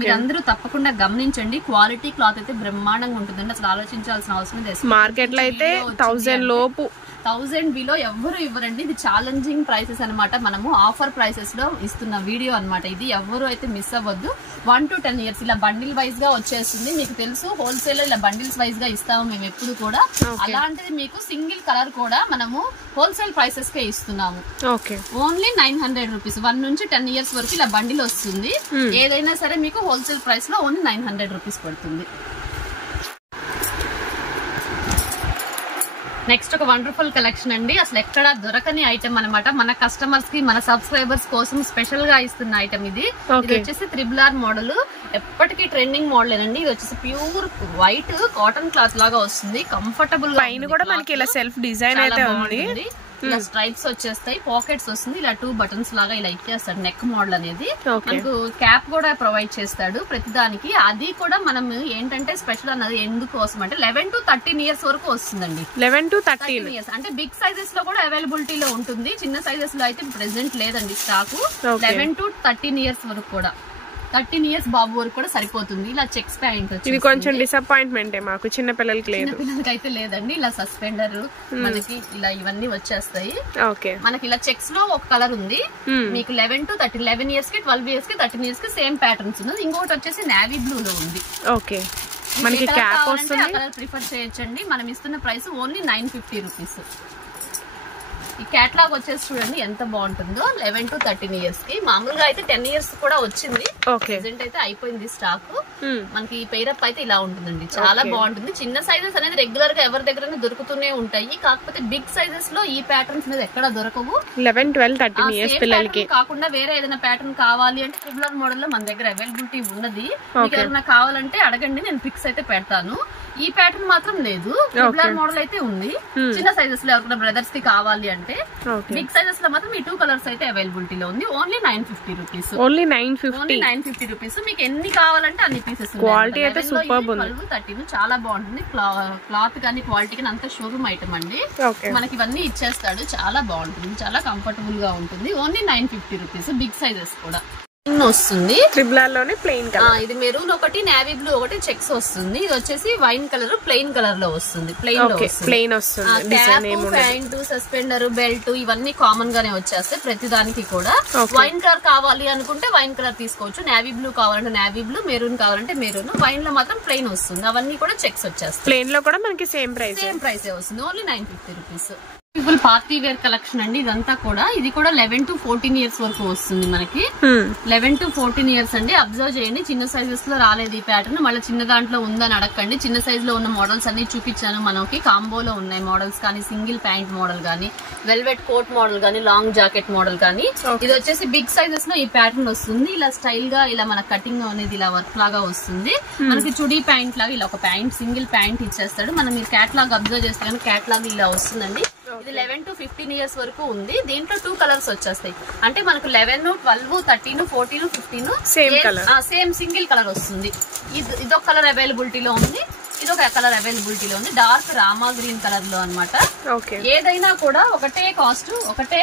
మీరు అందరూ తప్పకుండా గమనించండి. క్వాలిటీ క్లాత్ అయితే బ్రహ్మాండంగా ఉంటుందండి. అసలు ఆలోచించాల్సిన అవసరం లేదు. మార్కెట్ లో అయితే 1000 లోపు 1000 బిలో ఎవరు ఇవ్వరండి. ఇది ఛాలెంజింగ్ ప్రైసెస్ అనమాట. మనము ఆఫర్ ప్రైసెస్ లో ఇస్తున్న వీడియో అనమాట ఇది. ఎవరు అయితే మిస్ అవ్వద్దు. 1 to 10 ఇయర్స్ ఇలా బండిల్ వైజ్ గా వచ్చేస్తుంది. మీకు తెలుసు హోల్సేల్ లో ఇలా బండిల్స్ వైజ్ గా ఇస్తాము మేము ఎప్పుడు కూడా. అలాంటిది మీకు సింగిల్ కలర్ కూడా మనము హోల్సేల్ ప్రైసెస్ కే ఇస్తున్నాము. Only 900 rupees. 1 నుంచి 10 ఇయర్స్ వరకు ఇలా బండిల్ వస్తుంది. ఏదైనా సరే మీకు హోల్సేల్ ప్రైస్ లో ఓన్లీ 900 రూపీస్ పడుతుంది. నెక్స్ట్ ఒక వండర్ఫుల్ కలెక్షన్ అండి. అసలు ఎక్కడ దొరకని ఐటమ్ అనమాట. మన కస్టమర్స్ కి, మన సబ్స్క్రైబర్స్ కోసం స్పెషల్ గా ఇస్తున్న ఐటమ్ ఇది. ఇది వచ్చేసి 3R మోడల్. ఎప్పటికీ ట్రెండింగ్ మోడల్ అండి. ఇది వచ్చేసి ప్యూర్ వైట్ కాటన్ క్లాత్ లాగా వస్తుంది. కంఫర్టబుల్ గా పైన కూడా మనకి ఇలా సెల్ఫ్ డిజైన్ అయితే ఉంది. ఇలా స్ట్రైప్స్ వచ్చేస్తాయి, పాకెట్స్ వస్తుంది. ఇలా 2 బటన్స్ లాగా ఇలా ఇచ్చేస్తాడు నెక్ మోడల్ అనేది. మనకు క్యాప్ కూడా ప్రొవైడ్ చేస్తాడు ప్రతిదానికి. అది కూడా మనం ఏంటంటే స్పెషల్ అన్నది ఎందుకోసం అంటే 11 to 13 ఇయర్స్ వరకు వస్తుందండి. 11 to 13 ఇయర్స్ అంటే బిగ్ సైజెస్ లో కూడా అవైలబిలిటీలో ఉంటుంది. చిన్న సైజెస్ లో అయితే ప్రెసెంట్ లేదండి స్టాక్. 11 to 13 ఇయర్స్ వరకు కూడా, 13 ఇయర్స్ బాబు వరకు కూడా సరిపోతుంది. ఇలా చెక్స్ ప్యాంట్ ఇది కొంచెం డిసప్పాయింట్మెంట్ మాకు చిన్న పిల్లలకి లేదు. పిల్లలకి అయితే లేదండి. ఇలా సస్పెండర్ మనకి ఇలా ఇవన్నీ వచ్చేస్తాయి. మనకి ఇలా చెక్స్ లో ఒక కలర్ ఉంది. మీకు 11 to 13, 11 ఇయర్స్ కి, 12 ఇయర్స్ కి, 13 ఇయర్స్ కి సేమ్ ప్యాటర్న్స్ ఉంది. ఇంకొకటి వచ్చేసి నేవీ బ్లూ లో ఉంది. మనకి క్యాప్ వస్తుంది. ఆ కలర్ ప్రిఫర్ చేయొచ్చండి. మనం ఇస్తున్న ప్రైస్ ఓన్లీ 950 రూపీస్. ఈ క్యాట్లాగ్ వచ్చేసి చూడండి ఎంత బాగుంటుందో. 11 to 13 ఇయర్స్ కి. మామూలుగా అయితే 10 ఇయర్స్ కూడా వచ్చింది. ప్రెసెంట్ అయితే అయిపోయింది స్టాక్. మనకి ఈ పెయిరప్ అయితే ఇలా ఉంటుందండి. చాలా బాగుంటుంది. చిన్న సైజెస్ అనేది రెగ్యులర్ గా ఎవరి దగ్గర దొరుకుతూనే ఉంటాయి. కాకపోతే బిగ్ సైజెస్ లో ఈ ప్యాటర్న్స్ అనేది ఎక్కడ దొరకవు. 11, 12, 13 ఇయర్స్ పిల్లలకి కాకుండా వేరే ఏదైనా ప్యాటర్న్ కావాలి అంటే 3R మోడల్ లో మన దగ్గర అవైలబిలిటీ ఉన్నది. మీకు ఏదైనా కావాలంటే అడగండి, నేను పిక్స్ అయితే పెడతాను. ఈ ప్యాటర్న్ మాత్రం లేదు. 3R మోడల్ అయితే ఉంది. చిన్న సైజెస్ లో ఎవరికైనా బ్రదర్స్ కి కావాలి అంటే. బిగ్ సైజెస్ లో మాత్రం ఈ 2 కలర్స్ అయితే అవైలబిలిటీలో ఉంది. Only 950 rupees. Only 950 rupees. మీకు ఎన్ని కావాలంటే అన్ని పీసెస్. క్వాలిటీ అయితే సూపర్ ఉంది. 13 చాలా బాగుంటుంది. క్లాత్ కానీ క్వాలిటీ కానీ అంత షోరూమ్ ఐటమ్ అండి. మనకి ఇవన్నీ ఇచ్చేస్తాడు. చాలా బాగుంటుంది, చాలా కంఫర్టబుల్ గా ఉంటుంది. Only 950 rupees. బిగ్ సైజెస్ కూడా వస్తుంది. 3R లోనే ప్లెయిన్ కలర్. ఇది మెరూన్ ఒకటి, నేవీ బ్లూ ఒకటి చెక్స్ వస్తుంది. ఇది వచ్చేసి వైన్ కలర్ ప్లెయిన్ కలర్ లో వస్తుంది. ప్లెయిన్ వస్తుంది. ప్యాంట్, సస్పెండర్, బెల్ట్ ఇవన్నీ కామన్ గానే వచ్చేస్తాయి ప్రతి దానికి కూడా. వైన్ కలర్ కావాలి అనుకుంటే వైన్ కలర్ తీసుకోవచ్చు. నేవీ బ్లూ కావాలంటే నేవీ బ్లూ, మెరూన్ కావాలంటే మెరూన్. వైన్ లో మాత్రం ప్లెయిన్ వస్తుంది. అవన్నీ కూడా చెక్స్ వచ్చేస్తాయి. ప్లెయిన్ లో కూడా మనకి సేమ్ ప్రైస్ వస్తుంది. Only 950 rupees. Full party wear collection అండి ఇదంతా కూడా. ఇది కూడా 11 to 14 ఇయర్స్ వరకు వస్తుంది మనకి. 11 to 14 ఇయర్స్ అండి. అబ్జర్వ్ చేయండి, చిన్న సైజెస్ లో రాలేదు ఈ ప్యాటర్న్. మళ్ళీ చిన్న దాంట్లో ఉందని అడగండి. చిన్న సైజ్ లో ఉన్న మోడల్స్ అన్ని చూపించాను. మనకి కాంబోలో ఉన్నాయి మోడల్స్ కానీ, సింగిల్ ప్యాంట్ మోడల్ కానీ, వెల్వెట్ కోట్ మోడల్ కానీ, లాంగ్ జాకెట్ మోడల్ కానీ. ఇది వచ్చేసి బిగ్ సైజెస్ లో ఈ ప్యాటర్న్ వస్తుంది. ఇలా స్టైల్ గా ఇలా మన కటింగ్ అనేది ఇలా వర్క్ లాగా వస్తుంది. మనకి చుడీ ప్యాంట్ లాగా ఇలా ఒక ప్యాంట్, సింగిల్ ప్యాంట్ ఇచ్చేస్తాడు. మనం మీరు క్యాట్లాగ్ అబ్జర్వ్ చేస్తే కానీ క్యాట్లాగ్ ఇలా వస్తుందండి. ఇది 11 to 15 ఇయర్స్ వరకు ఉంది. దీంట్లో 2 కలర్స్ వచ్చేస్తాయి. అంటే మనకు 11, 12, 13, 14, 15 సేమ్ సింగిల్ కలర్ వస్తుంది. ఇదొక కలర్ అవైలబిలిటీలో ఉంది. ఇదొక కలర్ అవైలబిలిటీలో ఉంది. డార్క్ రామా గ్రీన్ కలర్ లో అనమాట. ఏదైనా కూడా ఒకటే కాస్ట్, ఒకటే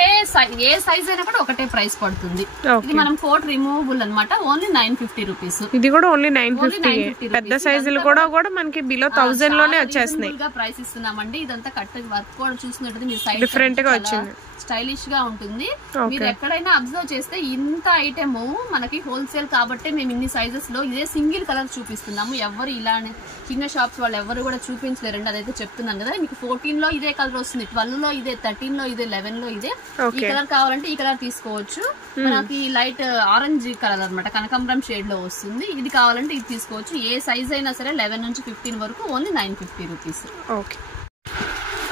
ఏ సైజ్ అయినా కూడా ఒకటే ప్రైస్ పడుతుంది. ఇది మనం కోట్ రిమూవబుల్ అనమాట. Only 950 rupees. ఇది కూడా ఓన్లీ 950. పెద్ద సైజులు కూడా మనకి బిలో 1000 లోనే వచ్చేస్తున్నాయి. ప్రైస్ ఇస్తున్నామండి. ఇదంతా కట్ వర్క్ కూడా చూసినట్టు మీరు సైడ్ డిఫరెంట్ గా వచ్చింది. స్టైలిష్ గా ఉంటుంది. మీరు ఎక్కడైనా అబ్జర్వ్ చేస్తే ఇంత ఐటమ్ మనకి హోల్సేల్ కాబట్టి మేము ఇన్ని సైజెస్ లో ఇదే సింగిల్ కలర్ చూపిస్తున్నాము. ఎవరు ఇలానే చిన్న షాప్స్ వాళ్ళు ఎవరు కూడా చూపించలేరండి. అదైతే చెప్తున్నాను కదా. మీకు 14 లో ఇదే కలర్ వస్తుంది, 12 లో ఇదే, 13 లో ఇదే, 11 లో ఇదే. ఈ కలర్ కావాలంటే ఈ కలర్ తీసుకోవచ్చు. మనకి లైట్ ఆరెంజ్ కలర్ అనమాట, కనకాంబరం షేడ్ లో వస్తుంది. ఇది కావాలంటే ఇది తీసుకోవచ్చు. ఏ సైజ్ అయినా సరే 11 నుంచి 15 వరకు ఓన్లీ 950 రూపీస్.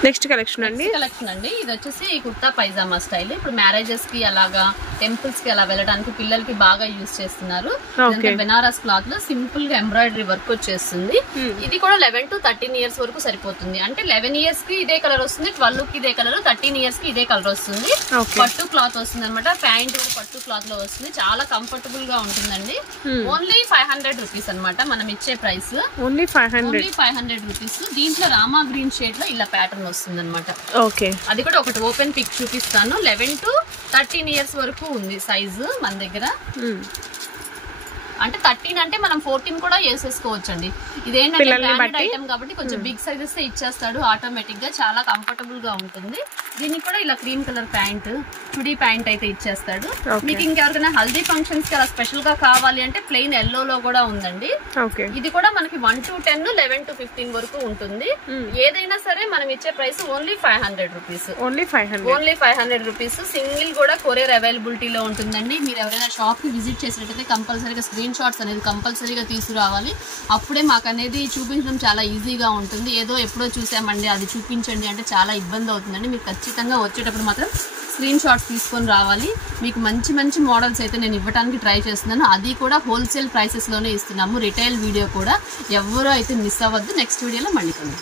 నెక్స్ట్ కలెక్షన్ అండి. ఇది వచ్చేసి కుర్తా పైజామా స్టైల్. ఇప్పుడు మ్యారేజెస్ కి అలాగా టెంపుల్స్ కి అలా వెళ్ళడానికి పిల్లలకి బాగా యూజ్ చేస్తున్నారు. బెనారస్ క్లాత్ లో సింపుల్ గా ఎంబ్రాయిడరీ వర్క్ వచ్చేస్తుంది. ఇది కూడా 11 to 13 ఇయర్స్ వరకు సరిపోతుంది. అంటే 11 ఇయర్స్ కి ఇదే కలర్ వస్తుంది, 12 కి ఇదే కలర్, 13 ఇయర్స్ కి ఇదే కలర్ వస్తుంది. పట్టు క్లాత్ వస్తుంది అనమాట. ప్యాంట్ పట్టు క్లాత్ లో వస్తుంది. చాలా కంఫర్టబుల్ గా ఉంటుందండి. ఓన్లీ 500 రూపీస్ అనమాట మనం ఇచ్చే ప్రైస్. Only 500 rupees. దీంట్లో రామా గ్రీన్ షేడ్ లో ఇలా ప్యాటర్న్ వస్తుంది అనమాట. అది కూడా ఒకటి ఓపెన్ పిక్ చూపిస్తాను. 11 to 13 ఇయర్స్ వరకు ఉంది సైజు మన దగ్గర. అంటే 13 అంటే మనం 14 కూడా వేసేసుకోవచ్చు అండి. ఇదేంటంటే బ్రాండెడ్ ఐటమ్ కాబట్టి కొంచెం బిగ్ సైజెస్ ఇచ్చేస్తాడు ఆటోమేటిక్ గా. చాలా కంఫర్టబుల్ గా ఉంటుంది. దీనికి కూడా ఇలా cream colour pant, chudi pant అయితే ఇచ్చేస్తాడు. మీకు ఇంకెవరికైనా హల్దీ ఫంక్షన్స్ కి అలా స్పెషల్ గా కావాలి అంటే ప్లెయిన్ ఎల్లో లో కూడా ఉందండి. ఇది కూడా మనకి 1 to 10, 11 to 15 వరకు ఉంటుంది. ఏదైనా సరే మనం ఇచ్చే price only 500 rupees. Only 500 rupees. Single కూడా కొరియర్ అవైలబిలిటీలో ఉంటుందండి. మీరు ఎవరైనా షాప్ కి విజిట్ చేసినట్టయితే కంపల్సరీగా స్క్రీన్ షాట్స్ అనేది కంపల్సరీగా తీసుకురావాలి. అప్పుడే మాకు అనేది చూపించడం చాలా ఈజీగా ఉంటుంది. ఏదో ఎప్పుడో చూసామండి అది చూపించండి అంటే చాలా ఇబ్బంది అవుతుందండి. మీరు ఖచ్చితంగా వచ్చేటప్పుడు మాత్రం స్క్రీన్ షాట్స్ తీసుకొని రావాలి. మీకు మంచి మంచి మోడల్స్ అయితే నేను ఇవ్వడానికి ట్రై చేస్తున్నాను. అది కూడా హోల్సేల్ ప్రైసెస్ లోనే ఇస్తున్నాము. రిటైల్ వీడియో కూడా ఎవరో అయితే మిస్ అవ్వద్దు. నెక్స్ట్ వీడియోలో మళ్ళీ కలుద్దాం.